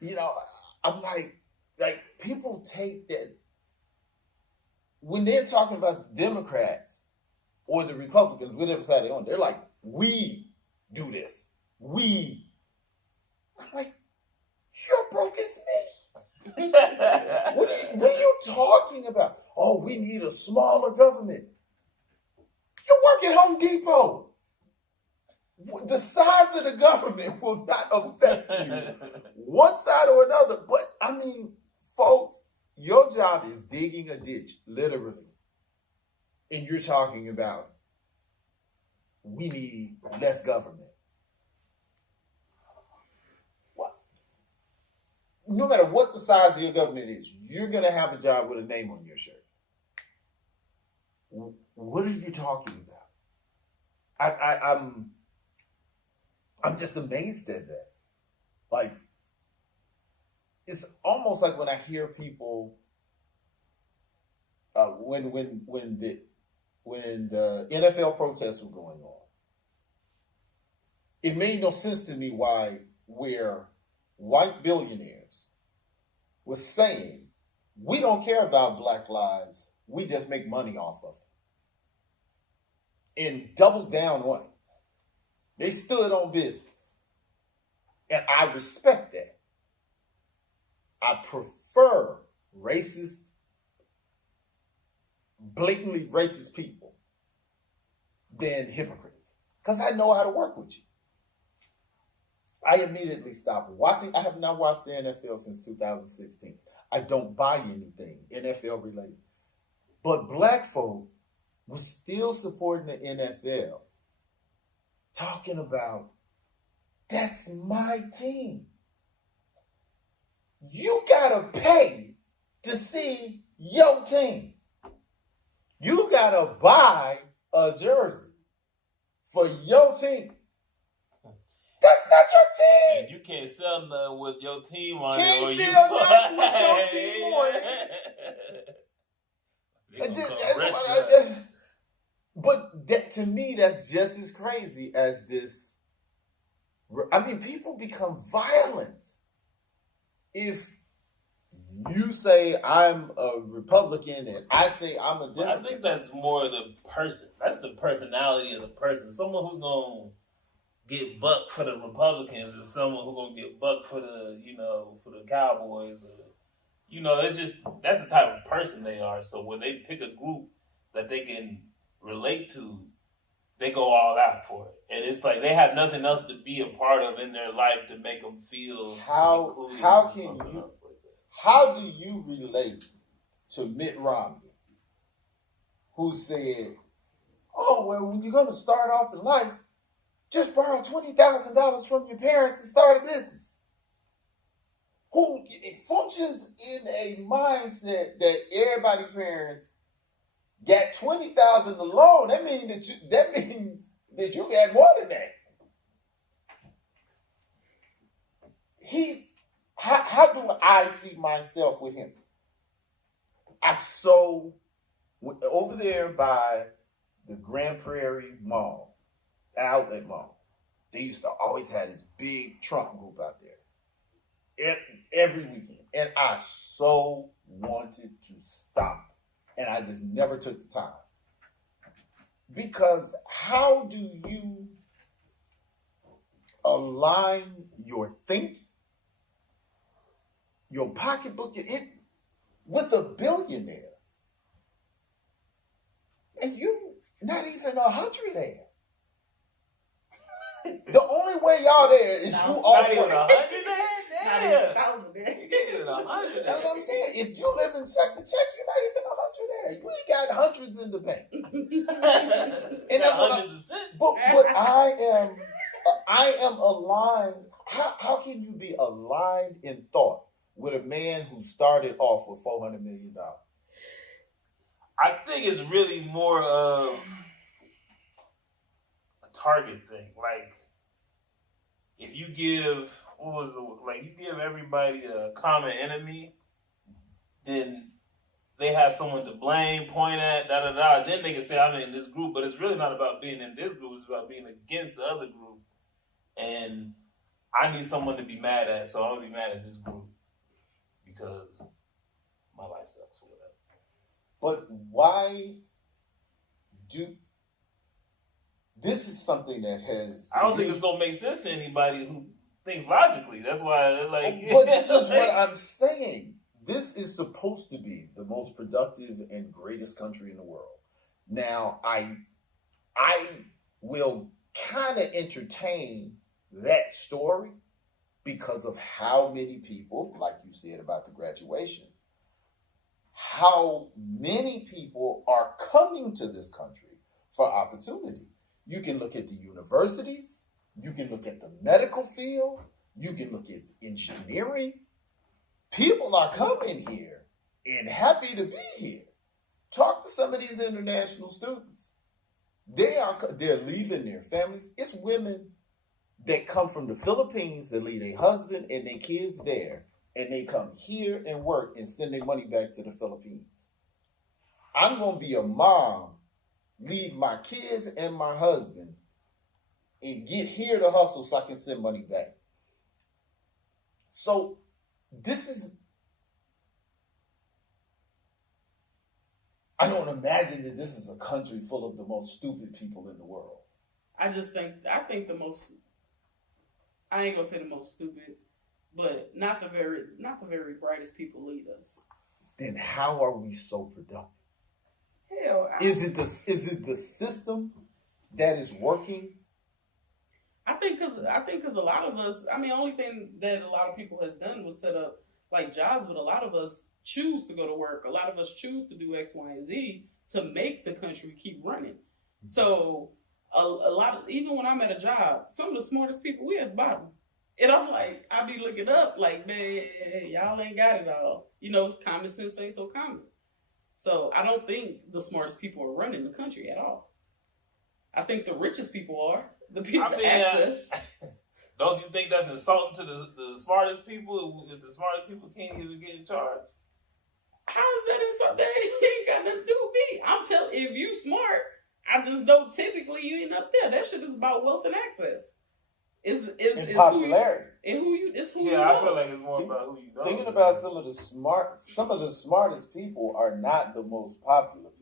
You know, I'm like people take that when they're talking about Democrats or the Republicans, whatever side they're on, they're like, we do this. I'm like, you're broke as me. What are you talking about? Oh, we need a smaller government. You work at Home Depot. The size of the government will not affect you one side or another. But I mean, folks, your job is digging a ditch, literally. And you're talking about we need less government. What? No matter what the size of your government is, you're going to have a job with a name on your shirt. What are you talking about? I'm just amazed at that. Like, it's almost like when I hear people when the NFL protests were going on, it made no sense to me where white billionaires were saying, we don't care about Black lives, we just make money off of it, and doubled down on it. They stood on business. And I respect that. I prefer racist, blatantly racist people than hypocrites. Because I know how to work with you. I immediately stopped watching. I have not watched the NFL since 2016. I don't buy anything NFL related. But black folk were still supporting the NFL. Talking about, that's my team. You gotta pay to see your team. You gotta buy a jersey for your team. That's not your team. And you can't sell nothing with your team on Can't it. Or sell nothing with your team on it. But that, to me, that's just as crazy as this. I mean, people become violent if you say I'm a Republican and I say I'm a Democrat. I think that's more the person. That's the personality of the person. Someone who's gonna get bucked for the Republicans is someone who's gonna get bucked for the, for the Cowboys. It's just, that's the type of person they are. So when they pick a group that they can relate to, they go all out for it. And it's like they have nothing else to be a part of in their life to make them feel included. How do you relate to Mitt Romney, who said, oh, well, when you're going to start off in life, just borrow $20,000 from your parents and start a business? Who functions in a mindset that everybody's parents got $20,000 alone. That means that you got more than that. How do I see myself with him? Over there by the Grand Prairie Mall, outlet mall, they used to always have this big trunk group out there every weekend, and I so wanted to stop. And I just never took the time. Because how do you align your thinking, your pocketbook, with a billionaire? And you not even 100 there. The only way y'all there is you off work. 100 there? That's what I'm saying. If you live in check to check, you're not even 100 there. You ain't got hundreds in the bank. And that's what but I am aligned. How can you be aligned in thought with a man who started off with $400 million? I think it's really more of a target thing. Like, if you give you give everybody a common enemy, then they have someone to blame, point at, da da da. Then they can say I'm in this group, but it's really not about being in this group. It's about being against the other group, and I need someone to be mad at, so I'm gonna be mad at this group because my life sucks or whatever. But why do this is something that has I don't think it's gonna make sense to anybody who thinks logically. That's why, but this is what I'm saying. This is supposed to be the most productive and greatest country in the world. Now, I will kind of entertain that story because of how many people, like you said about the graduation, how many people are coming to this country for opportunity. You can look at the universities, you can look at the medical field, you can look at engineering. People are coming here and happy to be here. Talk to some of these international students. They're leaving their families. It's women that come from the Philippines that leave their husband and their kids there, and they come here and work and send their money back to the Philippines. I'm going to be a mom, leave my kids and my husband, and get here to hustle so I can send money back. So I don't imagine that this is a country full of the most stupid people in the world. I think the most, I ain't gonna say the most stupid, but not the very brightest people lead us. Then how are we so productive? Hell, Is it the system that is working? I think because a lot of us, I mean, the only thing that a lot of people has done was set up like jobs, but a lot of us choose to go to work. A lot of us choose to do X, Y, and Z to make the country keep running. So a lot of, even when I'm at a job, some of the smartest people we at the bottom. And I'm like, I be looking up like, man, y'all ain't got it all. You know, common sense ain't so common. So I don't think the smartest people are running the country at all. I think the richest people are. The people with access. Don't you think that's insulting to the smartest people? If the smartest people can't even get in charge? How is that insulting? That ain't got nothing to do with me. I'm telling if you smart, I just know typically you ain't up there. That shit is about wealth and access. It's popularity. It's who you Yeah, know. I feel like it's more about who you know. Thinking about some of the smartest people are not the most popular people.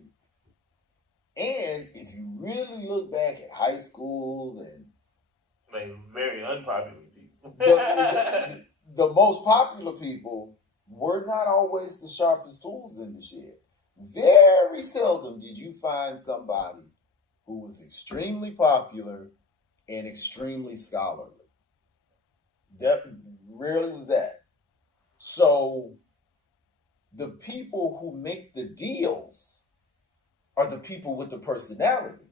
And if you really look back at high school and like very unpopular people, the most popular people were not always the sharpest tools in the shed. Very seldom did you find somebody who was extremely popular and extremely scholarly. That rarely was that. So the people who make the deals are the people with the personality.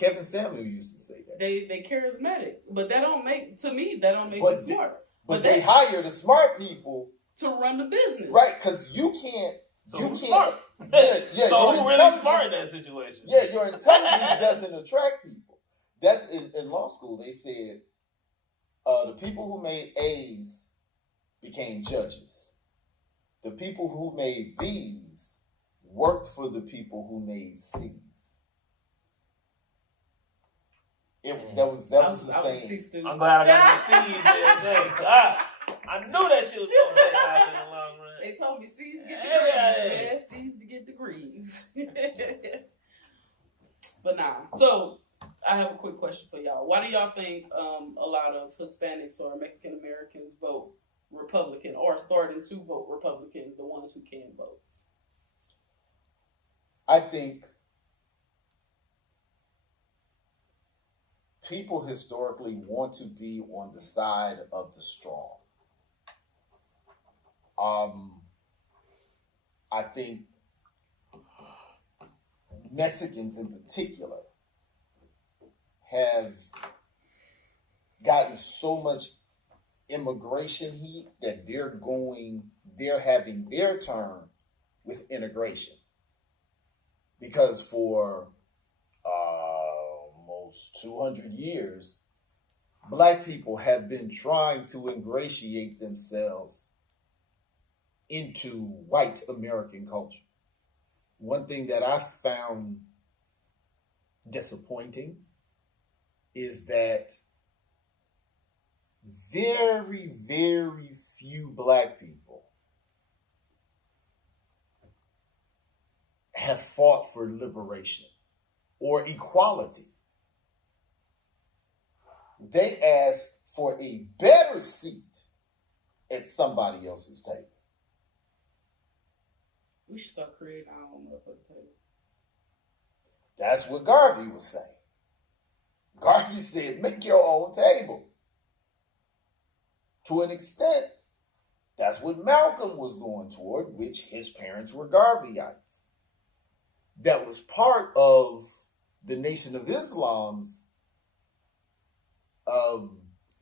Kevin Samuel used to say that. They charismatic, but that don't make them smart. But they hire the smart people to run the business, right? Because you can't. so you who's can't. smart? Yeah. So who really smart in that situation? Yeah, your intelligence doesn't attract people. That's in law school. They said the people who made A's became judges. The people who made B's worked for the people who made C's. That was the thing. I'm glad I got the C's that day. I knew that shit was going to pay off in the long run. They told me C's to get degrees. Yeah, C's to get degrees. But nah. So I have a quick question for y'all. Why do y'all think a lot of Hispanics or Mexican Americans vote Republican or are starting to vote Republican, the ones who can vote? I think people historically want to be on the side of the strong. I think Mexicans in particular have gotten so much immigration heat that they're having their turn with integration. Because for almost 200 years, Black people have been trying to ingratiate themselves into white American culture. One thing that I found disappointing is that very, very few Black people have fought for liberation or equality. They asked for a better seat at somebody else's table. We should start creating our own motherfucking table. That's what Garvey was saying. Garvey said, make your own table. To an extent, that's what Malcolm was going toward, which his parents were Garveyites. That was part of the Nation of Islam's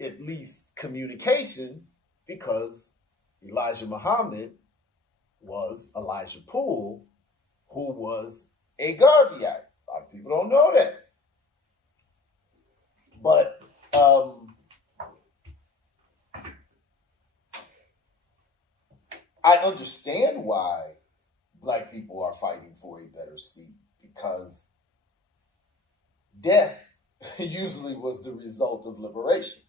at least communication, because Elijah Muhammad was Elijah Poole, who was a Garveyite. A lot of people don't know that. But I understand why Black people are fighting for a better seat, because death usually was the result of liberation.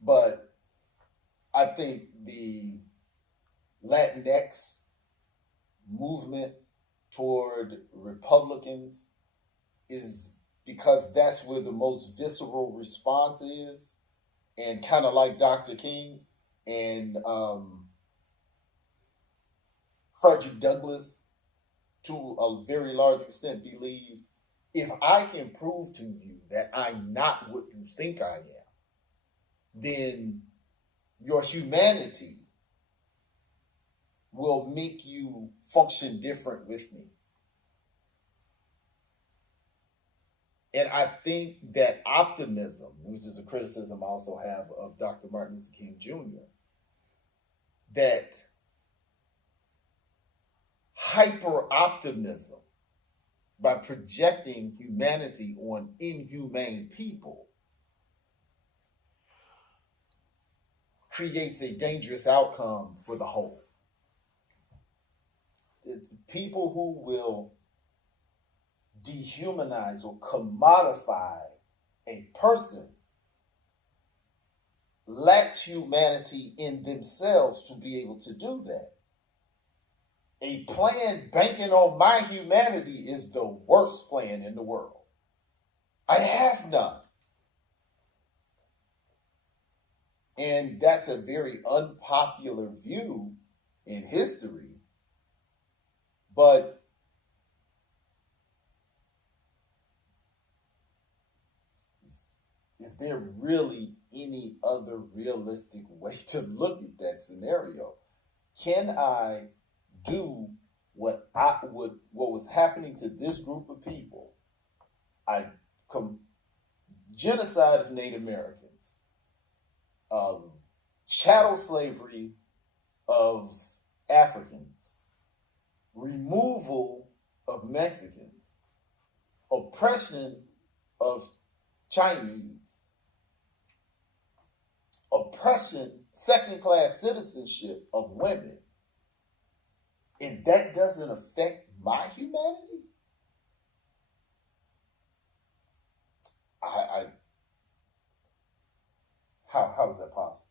But I think the Latinx movement toward Republicans is because that's where the most visceral response is. And kind of like Dr. King and Frederick Douglass, to a very large extent, believe, if I can prove to you that I'm not what you think I am, then your humanity will make you function different with me. And I think that optimism, which is a criticism I also have of Dr. Martin Luther King Jr., that hyper-optimism by projecting humanity on inhumane people creates a dangerous outcome for the whole. People who will dehumanize or commodify a person lacks humanity in themselves to be able to do that. A plan banking on my humanity is the worst plan in the world. I have none. And that's a very unpopular view in history. But is there really any other realistic way to look at that scenario? Can I do what was happening to this group of people? Genocide of Native Americans, chattel slavery of Africans, removal of Mexicans, oppression of Chinese, oppression, second-class citizenship of women, and that doesn't affect my humanity? How is that possible?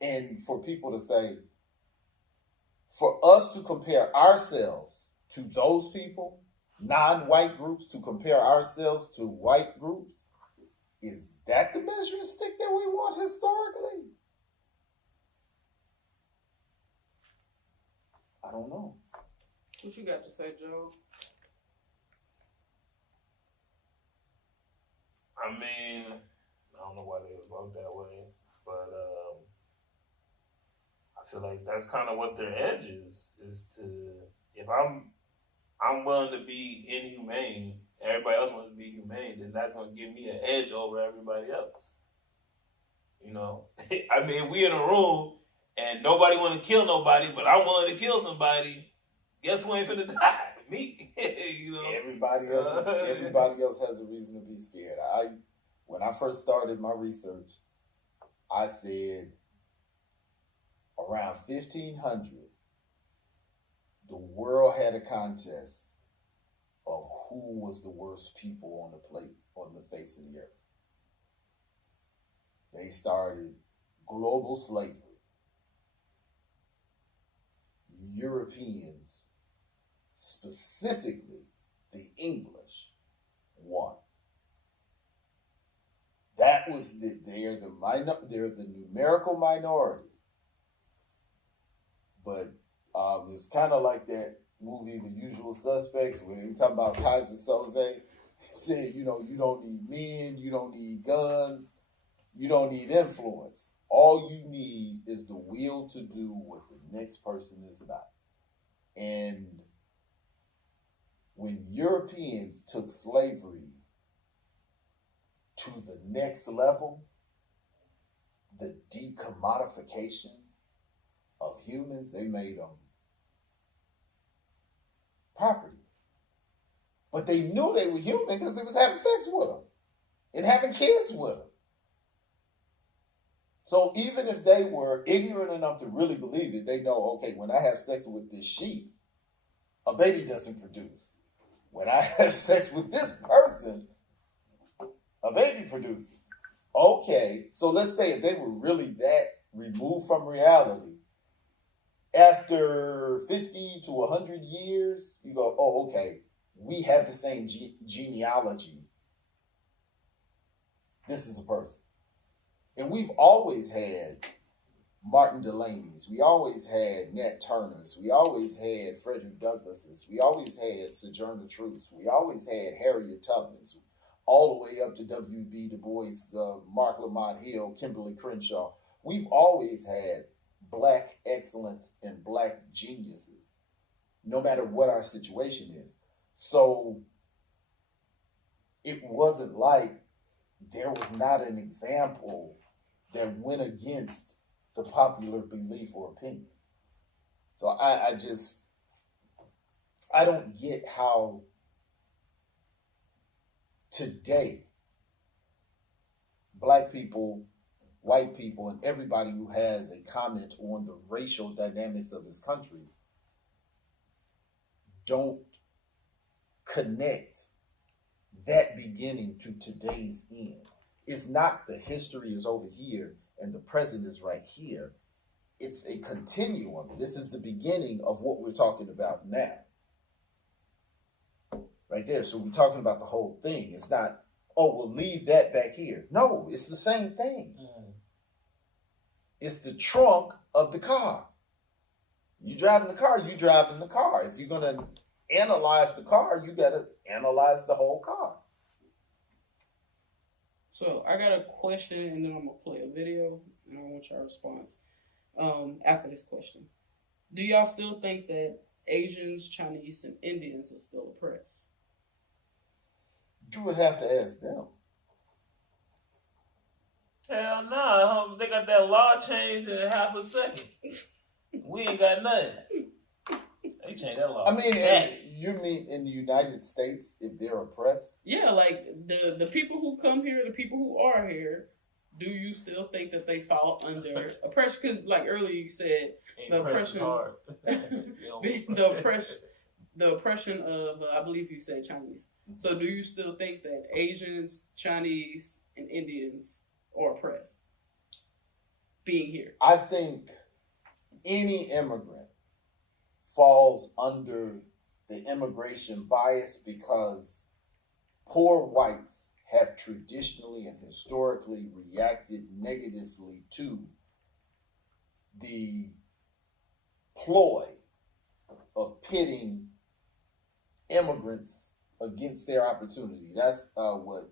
And for people to say, for us to compare ourselves to those people, non-white groups, to compare ourselves to white groups, is that the measuring stick that we want historically? I don't know. What you got to say, Joe? I mean, I don't know why they vote that way, but I feel like that's kind of what their edge is to, if I'm willing to be inhumane, everybody else wants to be humane, then that's going to give me an edge over everybody else. You know? I mean, we in a room and nobody want to kill nobody, but I'm willing to kill somebody. Guess who ain't finna die? Me. You know? Everybody else has a reason to be scared. when I first started my research, I said around 1500, the world had a contest of who was the worst people on the face of the earth. They started global slavery. Europeans, specifically the English, won. They're the numerical minority. But it's kind of like that movie, The Usual Suspects, where we talk about Kaiser Soze. He said, you don't need men, you don't need guns, you don't need influence. All you need is the will to do what the next person is not. And when Europeans took slavery to the next level, the decommodification of humans, they made them property. But they knew they were human because they was having sex with them and having kids with them. So even if they were ignorant enough to really believe it, they know, okay, when I have sex with this sheep, a baby doesn't produce. When I have sex with this person, a baby produces. Okay, so let's say if they were really that removed from reality, after 50 to 100 years, you go, oh, okay, we have the same genealogy. This is a person. And we've always had Martin Delaney's. We always had Nat Turner's. We always had Frederick Douglass's. We always had Sojourner Truth's. We always had Harriet Tubman's, all the way up to W.B. Du Bois, Mark Lamont Hill, Kimberly Crenshaw. We've always had Black excellence and Black geniuses, no matter what our situation is. So it wasn't like there was not an example that went against the popular belief or opinion. So I don't get how today Black people, white people, and everybody who has a comment on the racial dynamics of this country don't connect that beginning to today's end. It's not the history is over here and the present is right here. It's a continuum. This is the beginning of what we're talking about now. Right there. So we're talking about the whole thing. It's not, oh, we'll leave that back here. No, it's the same thing. It's the trunk of the car. You driving the car, you driving the car. If you're going to analyze the car, you got to analyze the whole car. So I got a question, and then I'm gonna play a video, and I want your response after this question. Do y'all still think that Asians, Chinese, and Indians are still oppressed? You would have to ask them. Hell no, they got that law changed in half a second. We ain't got nothing. They changed that law. I mean, you mean in the United States, if they're oppressed? Yeah, like the people who come here, the people who are here, do you still think that they fall under oppression? Because like earlier you said, the oppression, the oppression of, I believe you said Chinese. So do you still think that Asians, Chinese, and Indians are oppressed being here? I think any immigrant falls under the immigration bias because poor whites have traditionally and historically reacted negatively to the ploy of pitting immigrants against their opportunity. That's what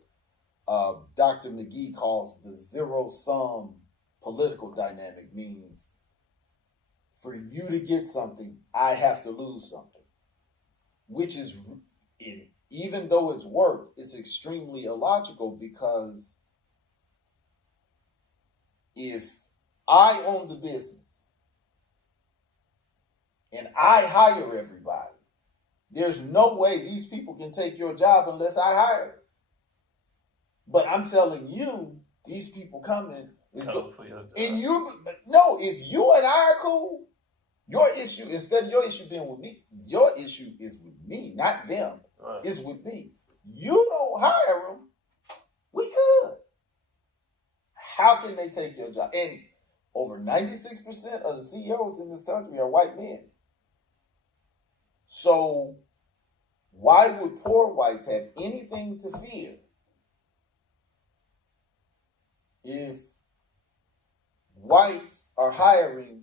Dr. McGee calls the zero-sum political dynamic. Means for you to get something, I have to lose something, which is, even though it's worked, it's extremely illogical because if I own the business and I hire everybody, there's no way these people can take your job unless I hire them. But I'm telling you, these people coming is Come for your job. and if you and I are cool, your issue, instead of your issue being with me, your issue is with me, not them. Right. It's with me. You don't hire them, we good. How can they take your job? And over 96% of the CEOs in this country are white men. So why would poor whites have anything to fear if whites are hiring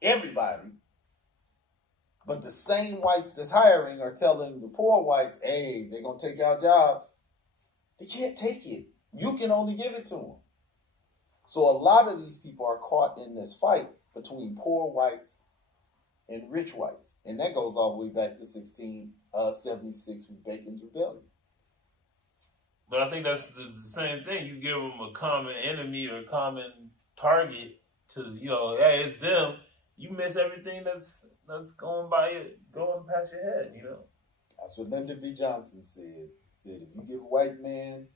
everybody, but the same whites that's hiring are telling the poor whites, hey, they're going to take our jobs? They can't take it. You can only give it to them. So a lot of these people are caught in this fight between poor whites and rich whites. And that goes all the way back to 1676 with Bacon's Rebellion. But I think that's the same thing. You give them a common enemy or a common target to, hey, it's them. You miss everything that's going past your head, That's what Lyndon B. Johnson said. He said, if you give a white man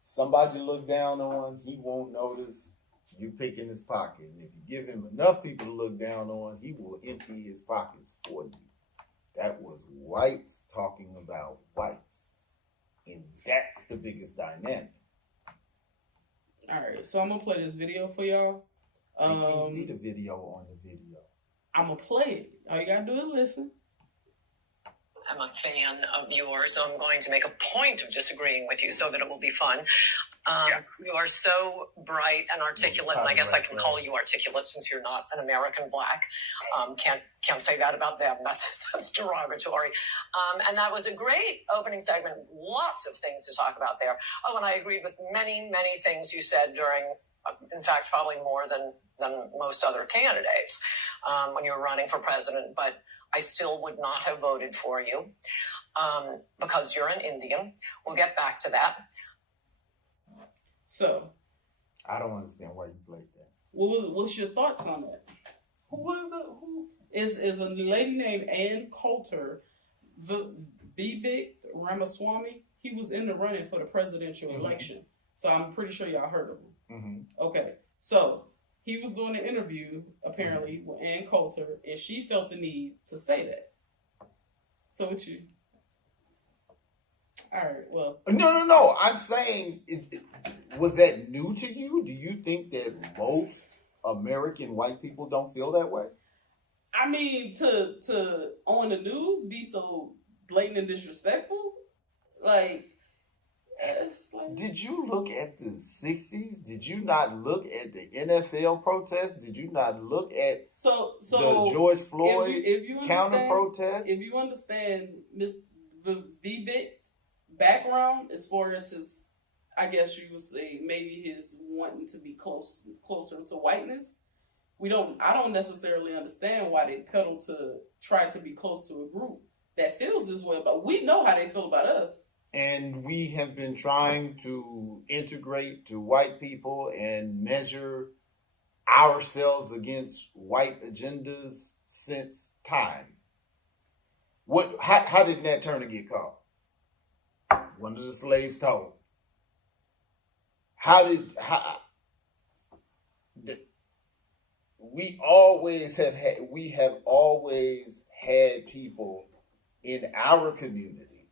somebody to look down on, he won't notice you picking his pocket. And if you give him enough people to look down on, he will empty his pockets for you. That was whites talking about whites. And that's the biggest dynamic. All right, so I'm going to play this video for y'all. You can't see the video on the video. I'm going to play it. All you got to do is listen. I'm a fan of yours, so I'm going to make a point of disagreeing with you so that it will be fun. You are so bright and articulate, and I guess I can call you articulate since you're not an American black. Can't say that about them. That's derogatory. And that was a great opening segment. Lots of things to talk about there. Oh, and I agreed with many, many things you said during, in fact, probably more than most other candidates when you were running for president. But I still would not have voted for you because you're an Indian. We'll get back to that. So, I don't understand why you played that. What's your thoughts on that? Who? Is a lady named Ann Coulter, Vivek Ramaswamy. He was in the running for the presidential election. So I'm pretty sure y'all heard of him. Mm-hmm. Okay. So he was doing an interview, apparently, with Ann Coulter, and she felt the need to say that. So what you... All right, well... No. I'm saying, was that new to you? Do you think that most American white people don't feel that way? I mean, to on the news be so blatant and disrespectful? Like, it's like... Did you look at the 60s? Did you not look at the NFL protests? Did you not look at the George Floyd if you counter-protest? If you understand Ms. Vivek's background as far as his, I guess you would say, maybe his wanting to be closer to whiteness, I don't necessarily understand why they pedal to try to be close to a group that feels this way, but we know how they feel about us. And we have been trying to integrate to white people and measure ourselves against white agendas since time. How did Nat Turner get caught? One of the slaves told. We have always had people in our community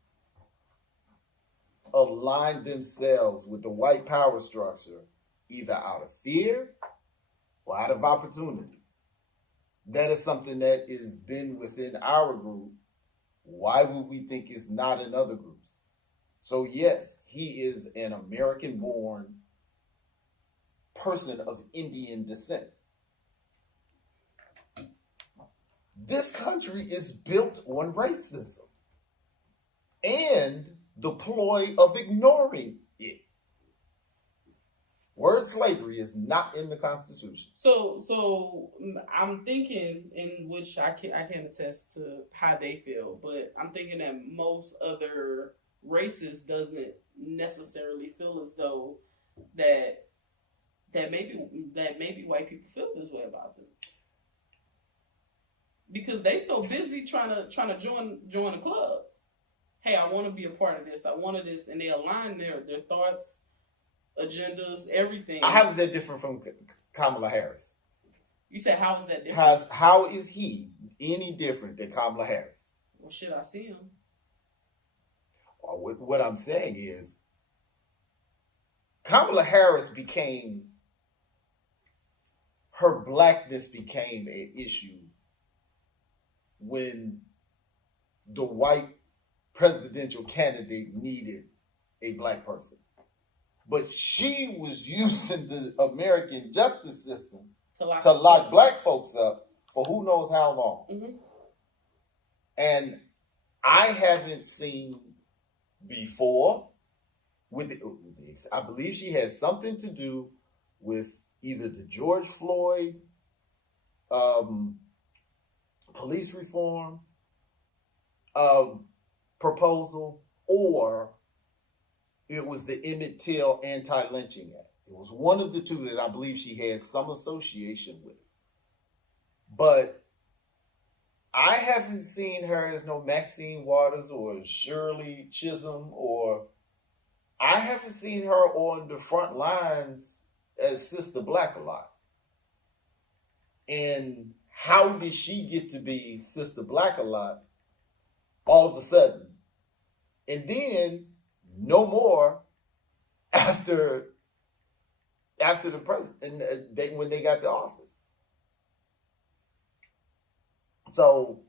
align themselves with the white power structure either out of fear or out of opportunity. That is something that has been within our group. Why would we think it's not in other groups? So yes, he is an American-born person of Indian descent. This country is built on racism and the ploy of ignoring it. Word slavery is not in the Constitution. So I'm thinking, in which I can attest to how they feel, but I'm thinking that most other races doesn't necessarily feel as though that maybe white people feel this way about them, because they so busy trying to join the club. hey, I want to be a part of this. I wanted this, and they align their thoughts, agendas, everything. How is that different from Kamala Harris? You said, how is that different? How is he any different than Kamala Harris? Well, should I see him? What I'm saying is, Kamala Harris her blackness became an issue when the white presidential candidate needed a black person. But she was using the American justice system to lock black folks up for who knows how long. Mm-hmm. And I haven't seen before, I believe she has something to do with either the George Floyd police reform proposal, or it was the Emmett Till Anti-Lynching Act. It was one of the two that I believe she had some association with. But I haven't seen her as no Maxine Waters or Shirley Chisholm, or I haven't seen her on the front lines as Sister Black a lot. And how did she get to be Sister Black a lot all of a sudden? And then no more after the president, when they got the office. So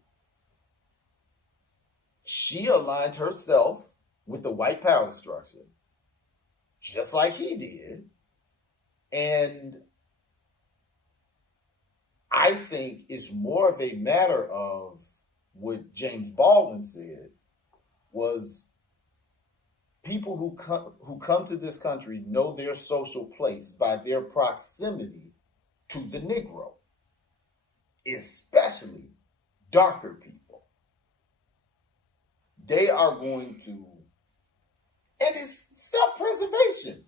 she aligned herself with the white power structure, just like he did. And I think it's more of a matter of what James Baldwin said, was people who come to this country know their social place by their proximity to the Negro, especially darker people. They are going to, and it's self-preservation.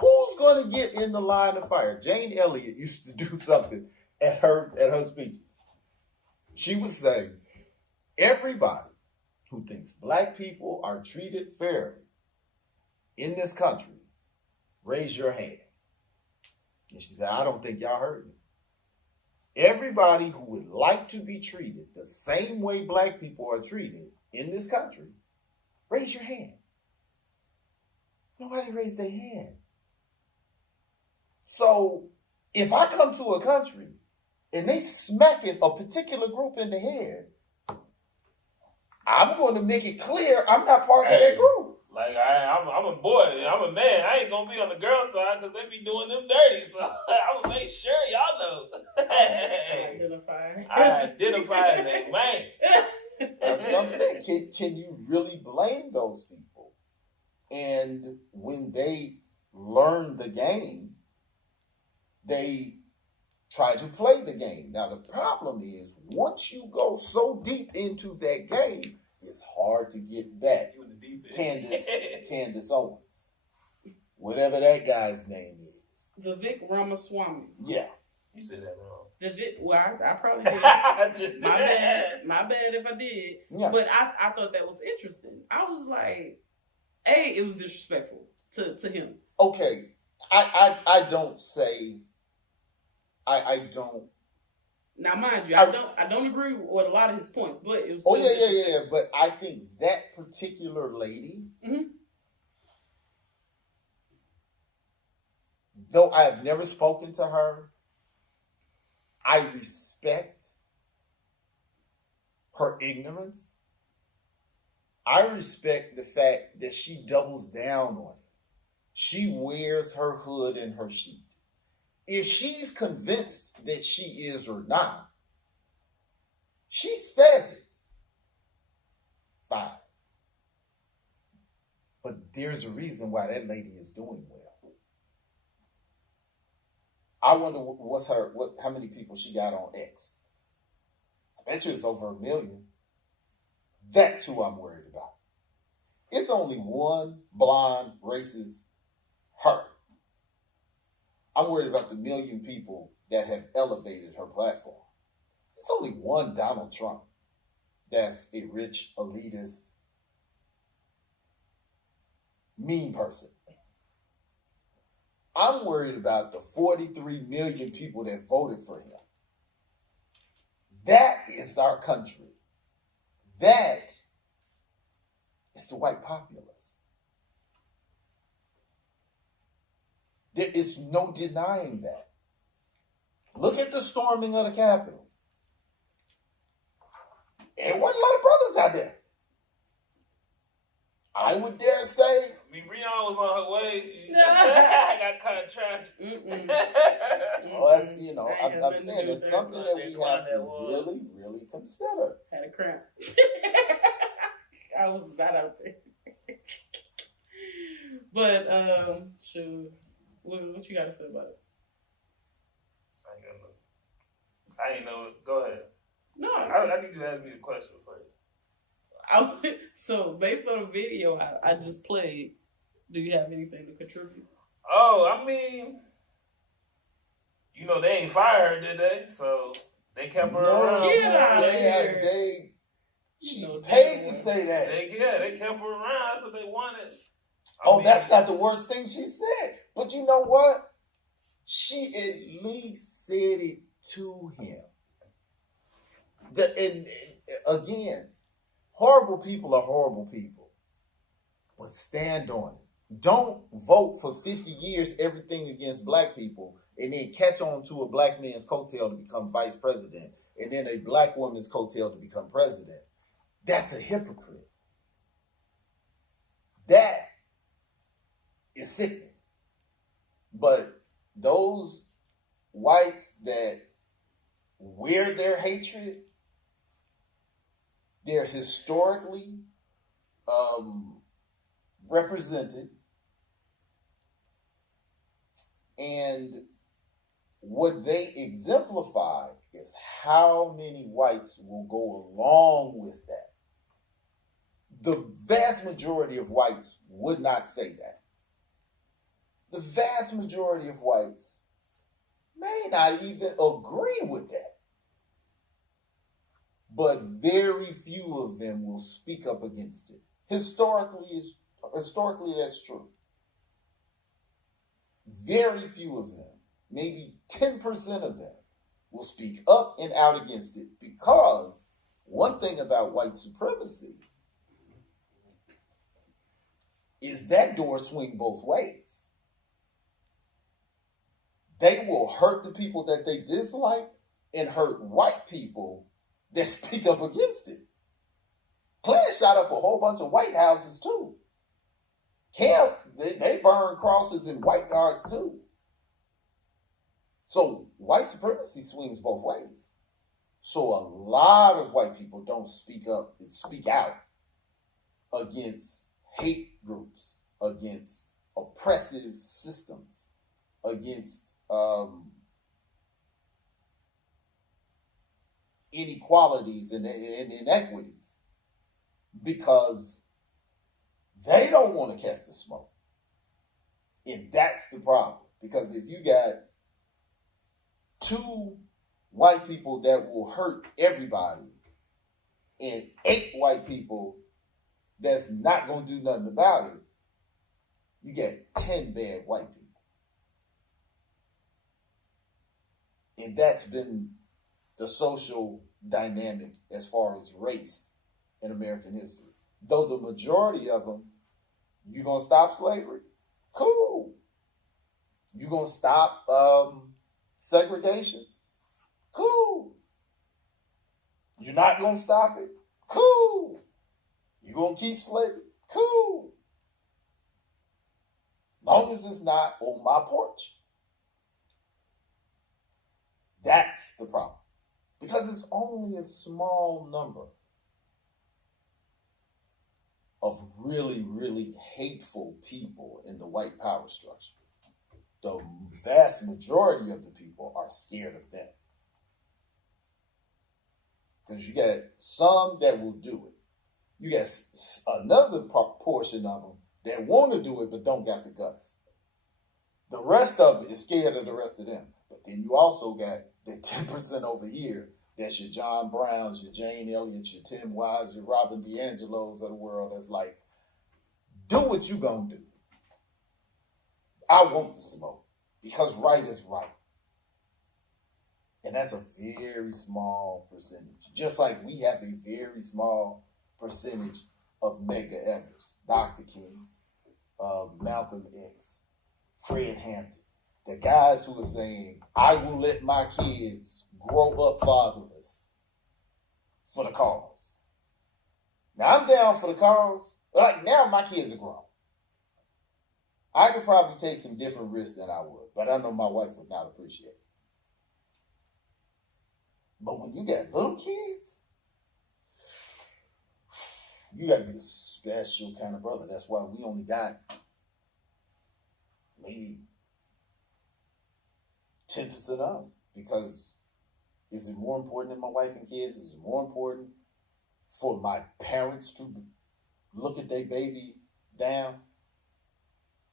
Who's going to get in the line of fire? Jane Elliott used to do something at her speeches. She would say, everybody who thinks black people are treated fairly in this country, raise your hand. And she said, I don't think y'all heard me. Everybody who would like to be treated the same way black people are treated in this country, raise your hand. Nobody raised their hand. So if I come to a country and they smacking a particular group in the head, I'm going to make it clear I'm not part of that group. Like I'm a boy, I'm a man. I ain't gonna be on the girl side because they be doing them dirty. So I'm gonna make sure y'all know. I identify as a man. That's what I'm saying. Can you really blame those people? And when they learn the game, they try to play the game. Now the problem is, once you go so deep into that game, it's hard to get back. Candace Owens, whatever that guy's name is. Vivek Ramaswamy. Yeah. You said that wrong. Vivek, well, I probably did. My bad if I did. Yeah. But I thought that was interesting. I was like, it was disrespectful to him. Okay. I don't say, I don't. Now, mind you, I don't agree with a lot of his points, but it was. Oh yeah. But I think that particular lady, though I have never spoken to her, I respect her ignorance. I respect the fact that she doubles down on it. She wears her hood and her sheet. If she's convinced that she is or not, she says it. Fine. But there's a reason why that lady is doing well. I wonder how many people she got on X. I bet you it's over 1 million. That's who I'm worried about. It's only one blonde, racist, her. I'm worried about the 1 million people that have elevated her platform. It's only one Donald Trump that's a rich elitist mean person. I'm worried about the 43 million people that voted for him. That is our country. That is the white populace. There is no denying that. Look at the storming of the Capitol. There wasn't a lot of brothers out there. I would dare say. I mean, Rihanna was on her way. I got caught in traffic. Well, that's, I'm saying it's something that we have to really, really consider. Had a cramp. I was not out there. But, shoot. What you got to say about it? I ain't know. Go ahead. No. I need you to ask me a question first. So, based on the video I just played, do you have anything to contribute? Oh, I mean, they ain't fired her, did they? So, they kept her around. She paid to say that. They kept her around, so they wanted. That's not the worst thing she said. But you know what? She at least said it to him. And again, horrible people are horrible people. But stand on it. Don't vote for 50 years everything against black people and then catch on to a black man's coattail to become vice president and then a black woman's coattail to become president. That's a hypocrite. That is sickening. But those whites that wear their hatred, they're historically represented. And what they exemplify is how many whites will go along with that. The vast majority of whites would not say that. The vast majority of whites may not even agree with that. But very few of them will speak up against it. Historically, that's true. Very few of them, maybe 10% of them, will speak up and out against it because one thing about white supremacy is that door swing both ways. They will hurt the people that they dislike and hurt white people that speak up against it. Klan shot up a whole bunch of white houses too. Camp, they burn crosses in white yards too. So white supremacy swings both ways. So a lot of white people don't speak up and speak out against hate groups, against oppressive systems, against inequalities and inequities, because they don't want to catch the smoke. And that's the problem. Because if you got 2 white people that will hurt everybody and 8 white people that's not going to do nothing about it, you get 10 bad white people. And that's been the social dynamic as far as race in American history. Though the majority of them, you going to stop slavery? Cool. You going to stop segregation? Cool. You're not going to stop it? Cool. You going to keep slavery? Cool. Long as it's not on my porch. That's the problem. Because it's only a small number of really, really hateful people in the white power structure. The vast majority of the people are scared of them. Because you got some that will do it. You got another portion of them that want to do it but don't got the guts. The rest of them is scared of the rest of them. But then you also got the 10% over here. That's your John Browns, your Jane Elliott's, your Tim Wise, your Robin DiAngelo's of the world. That's like, Do what you gonna do. I want the smoke because right is right. And that's a very small percentage. Just like we have a very small percentage of mega evers. Dr. King, Malcolm X, Fred Hampton. The guys who are saying, I will let my kids grow up fatherless for the cause. Now, I'm down for the cause. Like, now my kids are grown. I could probably take some different risks than I would, but I know my wife would not appreciate it. But when you got little kids, you got to be a special kind of brother. That's why we only got maybe 10% of us. Because is it more important than my wife and kids? Is it more important for my parents to look at their baby down?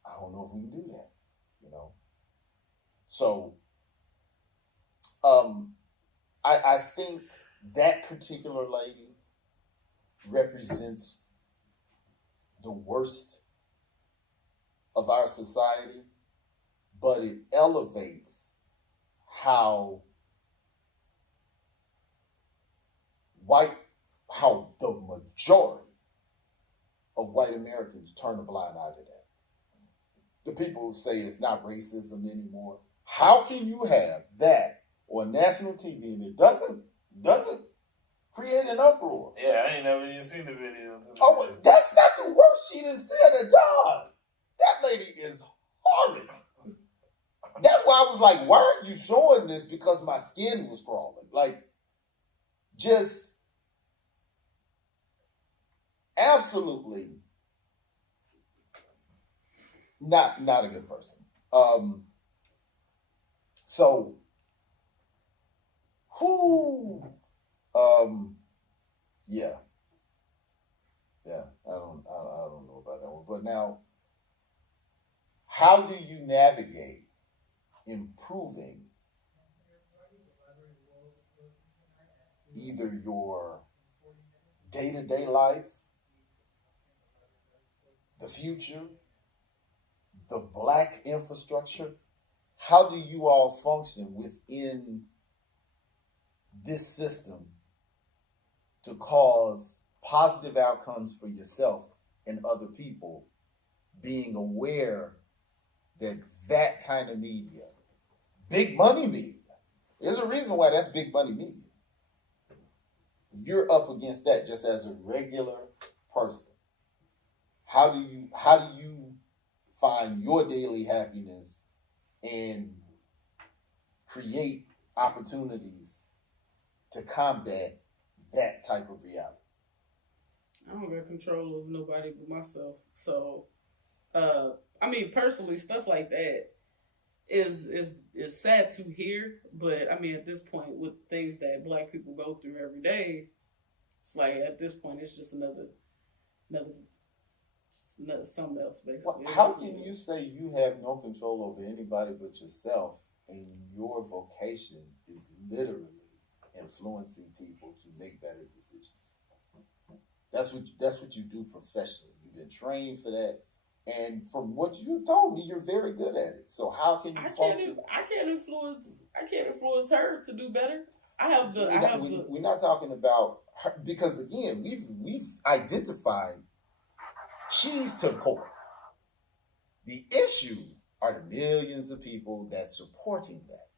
I don't know if we can do that, you know. So, I think that particular lady represents the worst of our society, but it elevates how the majority of white Americans turn a blind eye to that. The people who say it's not racism anymore. How can you have that on national TV and it doesn't create an uproar? Yeah, I ain't never even seen the video. Oh, that's not the worst she done said a dog. That lady is horrid. That's why I was like, why aren't you showing this? Because my skin was crawling. Like, just absolutely not a good person. I don't know about that one. But now, how do you navigate improving either your day-to-day life, the future, the black infrastructure? How do you all function within this system to cause positive outcomes for yourself and other people, being aware that that kind of media, big money media, there's a reason why that's big money media. You're up against that just as a regular person. How do you find your daily happiness and create opportunities to combat that type of reality? I don't got control of nobody but myself. So, personally, stuff like that is sad to hear. But I mean, at this point, with things that Black people go through every day, it's like at this point, it's just another something else, basically. Well, how can you say you have no control over anybody but yourself, and your vocation is literally influencing people to make better decisions? That's what you do professionally. You've been trained for that, and from what you've told me, you're very good at it. So how can you function? I can't influence her to do better. We're not talking about her, because again, we've identified she's to the core. The issue are the millions of people that's supporting that.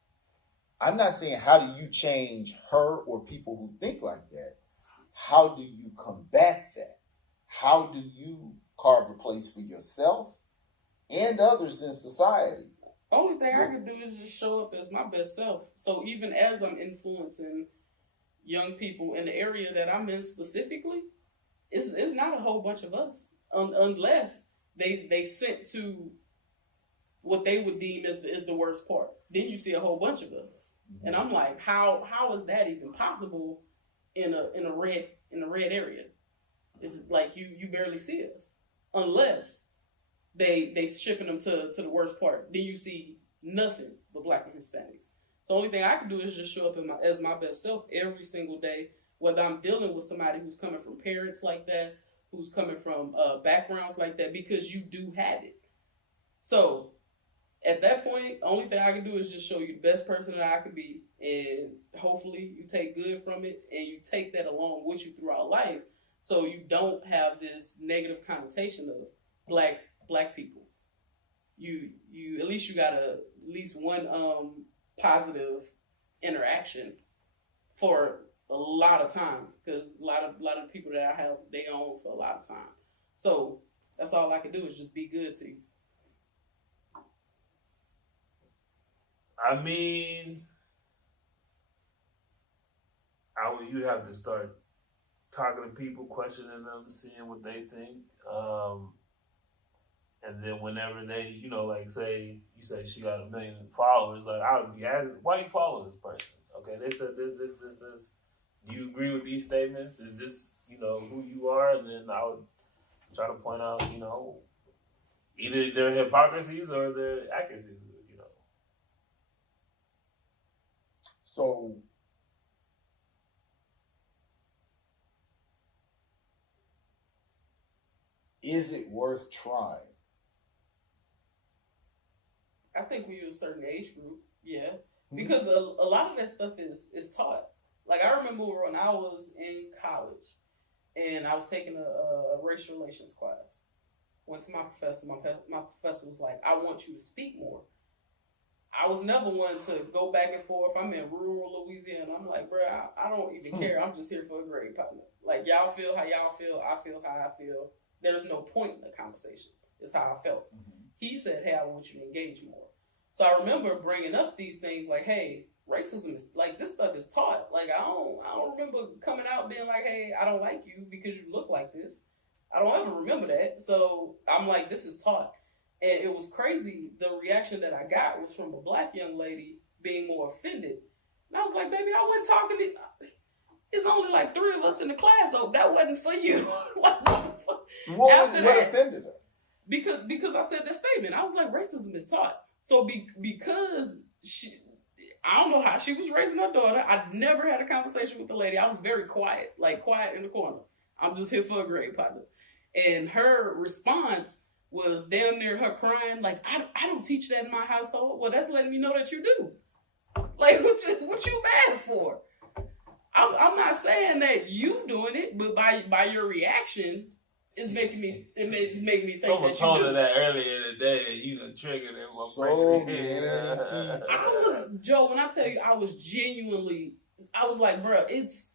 I'm not saying how do you change her or people who think like that. How do you combat that? How do you carve a place for yourself and others in society? Only thing I can do is just show up as my best self. So even as I'm influencing young people in the area that I'm in specifically, it's not a whole bunch of us. Unless they sent to what they would deem is the worst part. Then you see a whole bunch of us. Mm-hmm. And I'm like, how is that even possible in a red area? It's like you barely see us. Unless they shipping them to the worst part. Then you see nothing but Black and Hispanics. So the only thing I can do is just show up as my best self every single day, whether I'm dealing with somebody who's coming from parents like that, who's coming from backgrounds like that because you do have it. So at that point, only thing I can do is just show you the best person that I could be, and hopefully you take good from it and you take that along with you throughout life, so you don't have this negative connotation of black people. You at least you got at least one positive interaction for a lot of time, because a lot of people that I have, they own for a lot of time. So that's all I can do is just be good to you. I mean, you have to start talking to people, questioning them, seeing what they think. And then whenever they, like say, you say she got 1 million followers, like I would be asking, why you follow this person? Okay, they said this. Do you agree with these statements? Is this, who you are? And then I would try to point out, either their hypocrisies or their accuracies. So, is it worth trying? I think when you're a certain age group, yeah. Because a lot of that stuff is taught. Like, I remember when I was in college and I was taking a race relations class. Went to my professor. My professor was like, I want you to speak more. I was never one to go back and forth. I'm in rural Louisiana. I'm like, bro, I don't even care. I'm just here for a grade partner. Like, y'all feel how y'all feel. I feel how I feel. There's no point in the conversation. It's how I felt. Mm-hmm. He said, hey, I want you to engage more. So I remember bringing up these things like, hey, racism is, like, this stuff is taught. Like, I don't remember coming out being like, hey, I don't like you because you look like this. I don't ever remember that. So I'm like, this is taught. And it was crazy. The reaction that I got was from a black young lady being more offended. And I was like, baby, I wasn't talking to, it's only like 3 of us in the class, so that wasn't for you. Like, what offended her? Because I said that statement. I was like, racism is taught. So because I don't know how she was raising her daughter. I never had a conversation with the lady. I was very quiet, like quiet in the corner. I'm just here for a grade partner. And her response was damn near her crying, like, I don't teach that in my household. Well, that's letting me know that you do. Like, what you mad for? I'm not saying that you doing it, but by your reaction, it's making me think someone that told you do. her that earlier in the day, and you done triggered him. Joe, when I tell you, I was like, bro, it's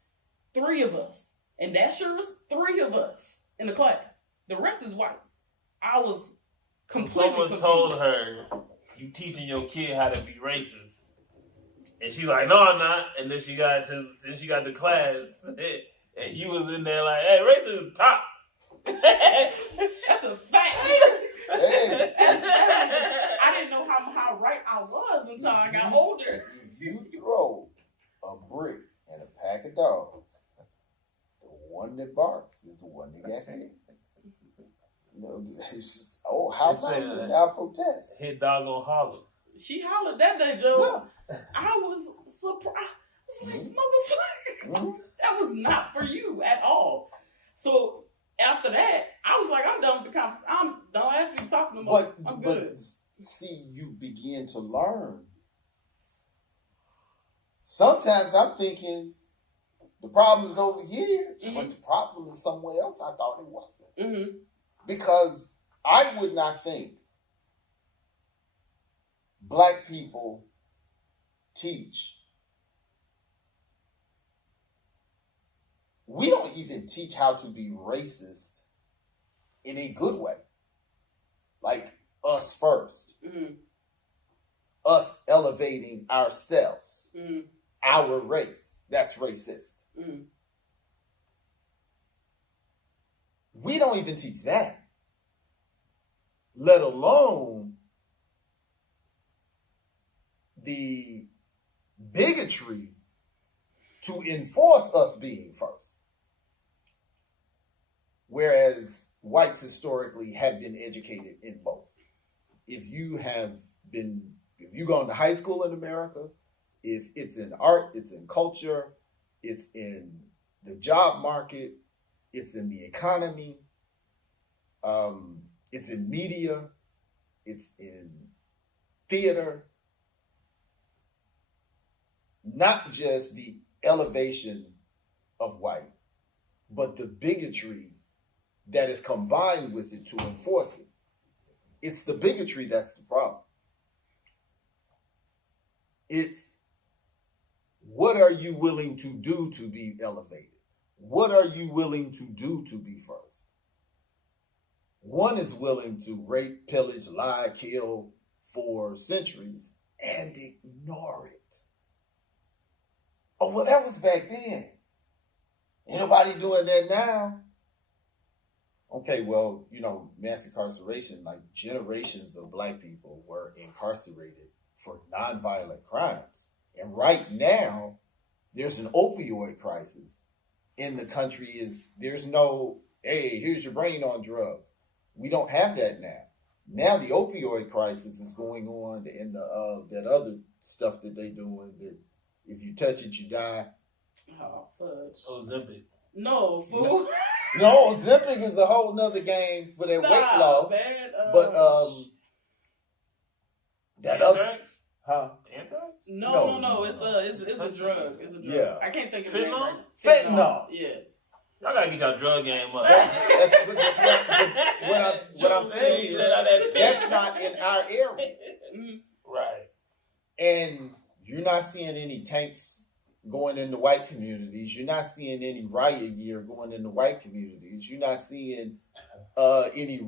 3 of us. And that sure was 3 of us in the class. The rest is white. I was completely someone confused. Told her, you teaching your kid how to be racist. And she's like, no, I'm not. And then she got to class, and you was in there like, hey, racism is top. That's a fact. Hey. I didn't know how right I was until I got older. If you throw a brick and a pack of dogs, the one that barks is the one that got hit. It's just, how long did I protest? Hit dog on holler. She hollered that day, Joe. Yeah. I was surprised. I was like, motherfucker, that was not for you at all. So after that, I was like, I'm done with the conversation. Don't ask me to talk no more. I'm good. But see, you begin to learn. Sometimes I'm thinking the problem is over here, but the problem is somewhere else. I thought it wasn't. Mm-hmm. Because I would not think black people teach. We don't even teach how to be racist in a good way. Like us first. Mm-hmm. Us elevating ourselves. Mm-hmm. Our race. That's racist. Mm-hmm. We don't even teach that. Let alone the bigotry to enforce us being first. Whereas whites historically have been educated in both. If you've gone to high school in America, if it's in art, it's in culture, it's in the job market, it's in the economy, It's in media. It's in theater. Not just the elevation of white, but the bigotry that is combined with it to enforce it. It's the bigotry that's the problem. It's what are you willing to do to be elevated? What are you willing to do to be first? One is willing to rape, pillage, lie, kill for centuries and ignore it. Oh, well, that was back then. Ain't nobody doing that now. Okay, well, mass incarceration, like generations of black people were incarcerated for nonviolent crimes. And right now, there's an opioid crisis in the country. There's no, hey, here's your brain on drugs. We don't have that now. Now the opioid crisis is going on, and that other stuff that they doing, that if you touch it, you die. Oh, fudge. Ozempic. No, fool. No, Ozempic is a whole nother game for that weight loss. But that Anthrax? other, Anthrax? No. It's a drug. It's a drug. Yeah. I can't think of Fentanyl? it. Right. Fentanyl. Yeah. Y'all gotta get y'all drug game up. What I'm saying is that's not in our area. Right. And you're not seeing any tanks going into white communities. You're not seeing any riot gear going into white communities. You're not seeing any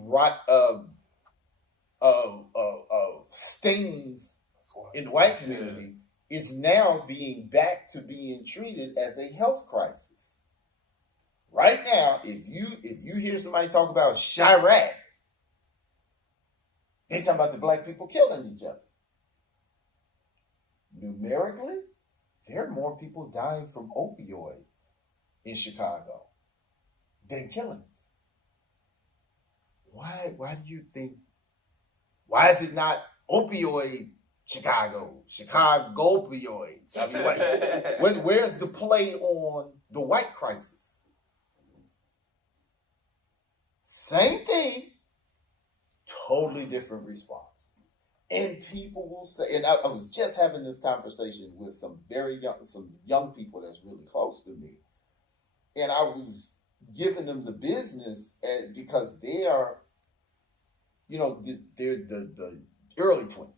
stings in the white community. It's now back to being treated as a health crisis. Right now, if you hear somebody talk about Chirac, they talking about the black people killing each other. Numerically, there are more people dying from opioids in Chicago than killings. Why do you think? Why is it not opioid Chicago opioids? I mean, where's the play on the white crisis? Same thing, totally different response. And people will say, and I was just having this conversation with some young people that's really close to me. And I was giving them the business because they are, they're the early 20s.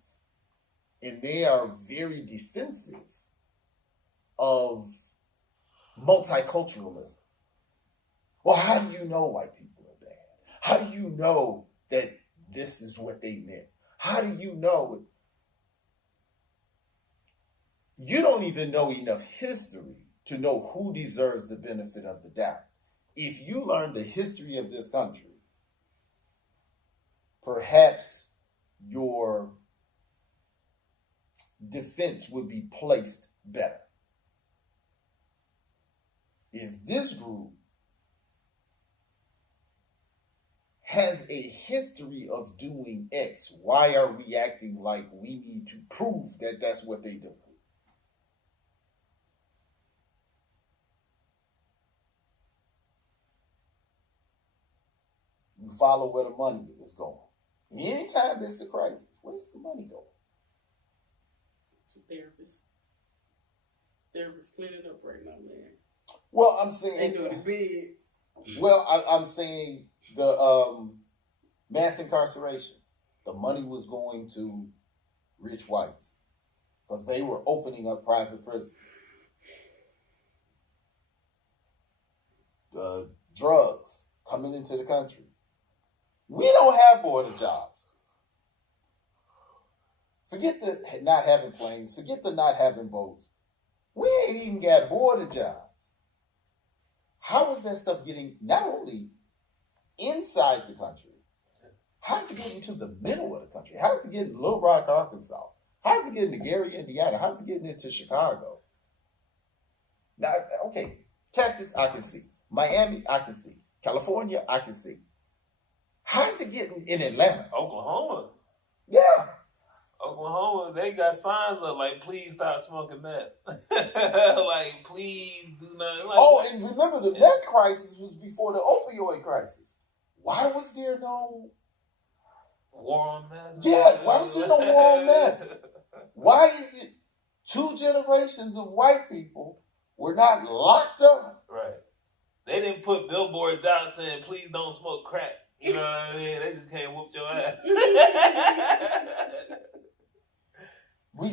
And they are very defensive of multiculturalism. Well, how do you know white people are bad? How do you know that this is what they meant? How do you know? You don't even know enough history to know who deserves the benefit of the doubt. If you learn the history of this country, perhaps your defense would be placed better. If this group has a history of doing X, why are we acting like we need to prove that that's what they do? You follow where the money is going. Anytime it's a crisis, where's the money going? It's a therapist. Therapist cleaning up right now, man. Well, I'm saying They doing big. Well, I'm saying the mass incarceration, the money was going to rich whites because they were opening up private prisons. The drugs coming into the country. We don't have border jobs. Forget the not having planes. Forget the not having boats. We ain't even got border jobs. How is that stuff getting not only inside the country, how's it getting to the middle of the country? How's it getting to Little Rock, Arkansas? How's it getting to Gary, Indiana? How's it getting into Chicago? Now, okay, Texas, I can see. Miami, I can see. California, I can see. How's it getting in Atlanta? Oklahoma. Yeah. Oklahoma, they got signs up like, please stop smoking meth. Like, please do not. Like, And remember, the meth crisis was before the opioid crisis. why was there no war on meth? Yeah, why was there no war on meth? Why is it 2 generations of white people were not locked up? Right. They didn't put billboards out saying, please don't smoke crack. You know what I mean? They just came whoop your ass. We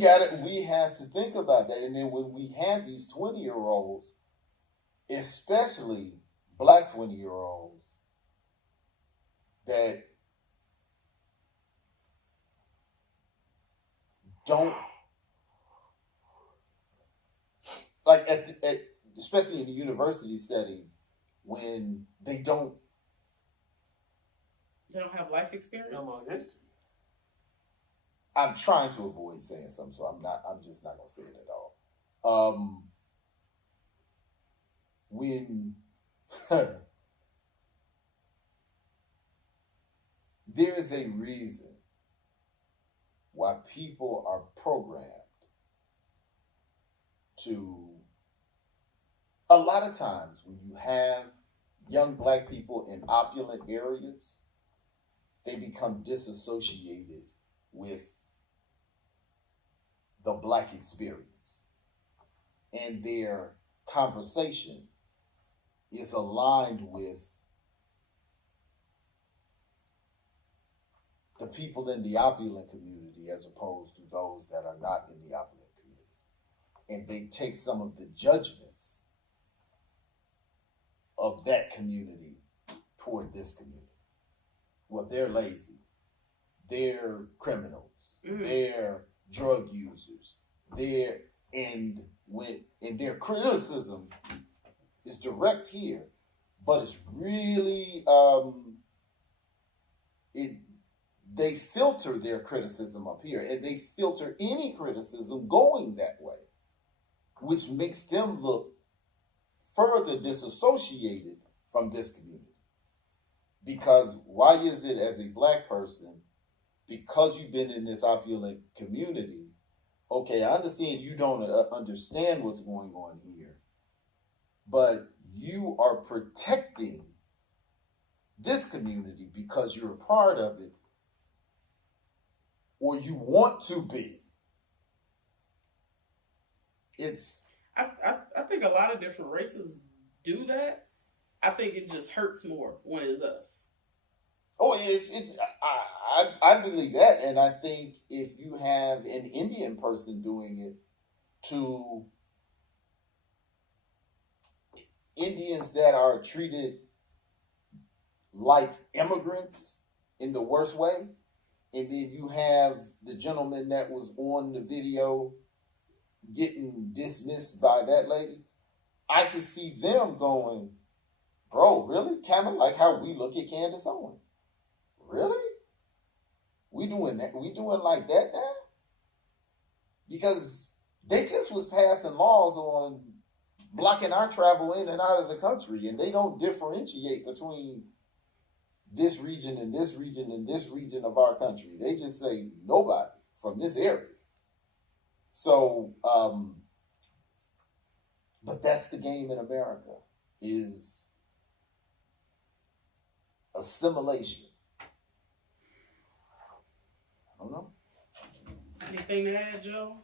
have to think about that. And then when we have these 20-year-olds, especially black 20-year-olds, that don't, like especially in the university setting, when they don't have life experience. No more history. I'm trying to avoid saying something, so I'm just not gonna say it at all. When there is a reason why people are programmed to, a lot of times when you have young black people in opulent areas, they become disassociated with the black experience. And their conversation is aligned with the people in the opulent community as opposed to those that are not in the opulent community. And they take some of the judgments of that community toward this community. Well, they're lazy. They're criminals. They're drug users. And their criticism is direct here, but it's really they filter their criticism up here, and they filter any criticism going that way, which makes them look further disassociated from this community. Because why is it, as a black person, because you've been in this opulent community, okay, I understand you don't understand what's going on here, but you are protecting this community because you're a part of it, or you want to be. I think a lot of different races do that. I think it just hurts more when it's us. Oh, I believe that, and I think if you have an Indian person doing it to Indians that are treated like immigrants in the worst way, and then you have the gentleman that was on the video getting dismissed by that lady, I can see them going, bro, really? Kind of like how we look at Candace Owens. Really? We doing that? We doing like that now? Because they just was passing laws on blocking our travel in and out of the country, and they don't differentiate between this region and this region and this region of our country. They just say nobody from this area. So, but that's the game in America, is assimilation. I don't know. Anything to add, Joe?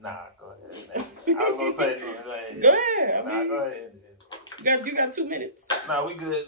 Nah, go ahead. I was gonna say something. Go ahead. Go ahead. Go ahead. You got 2 minutes. Nah, we good.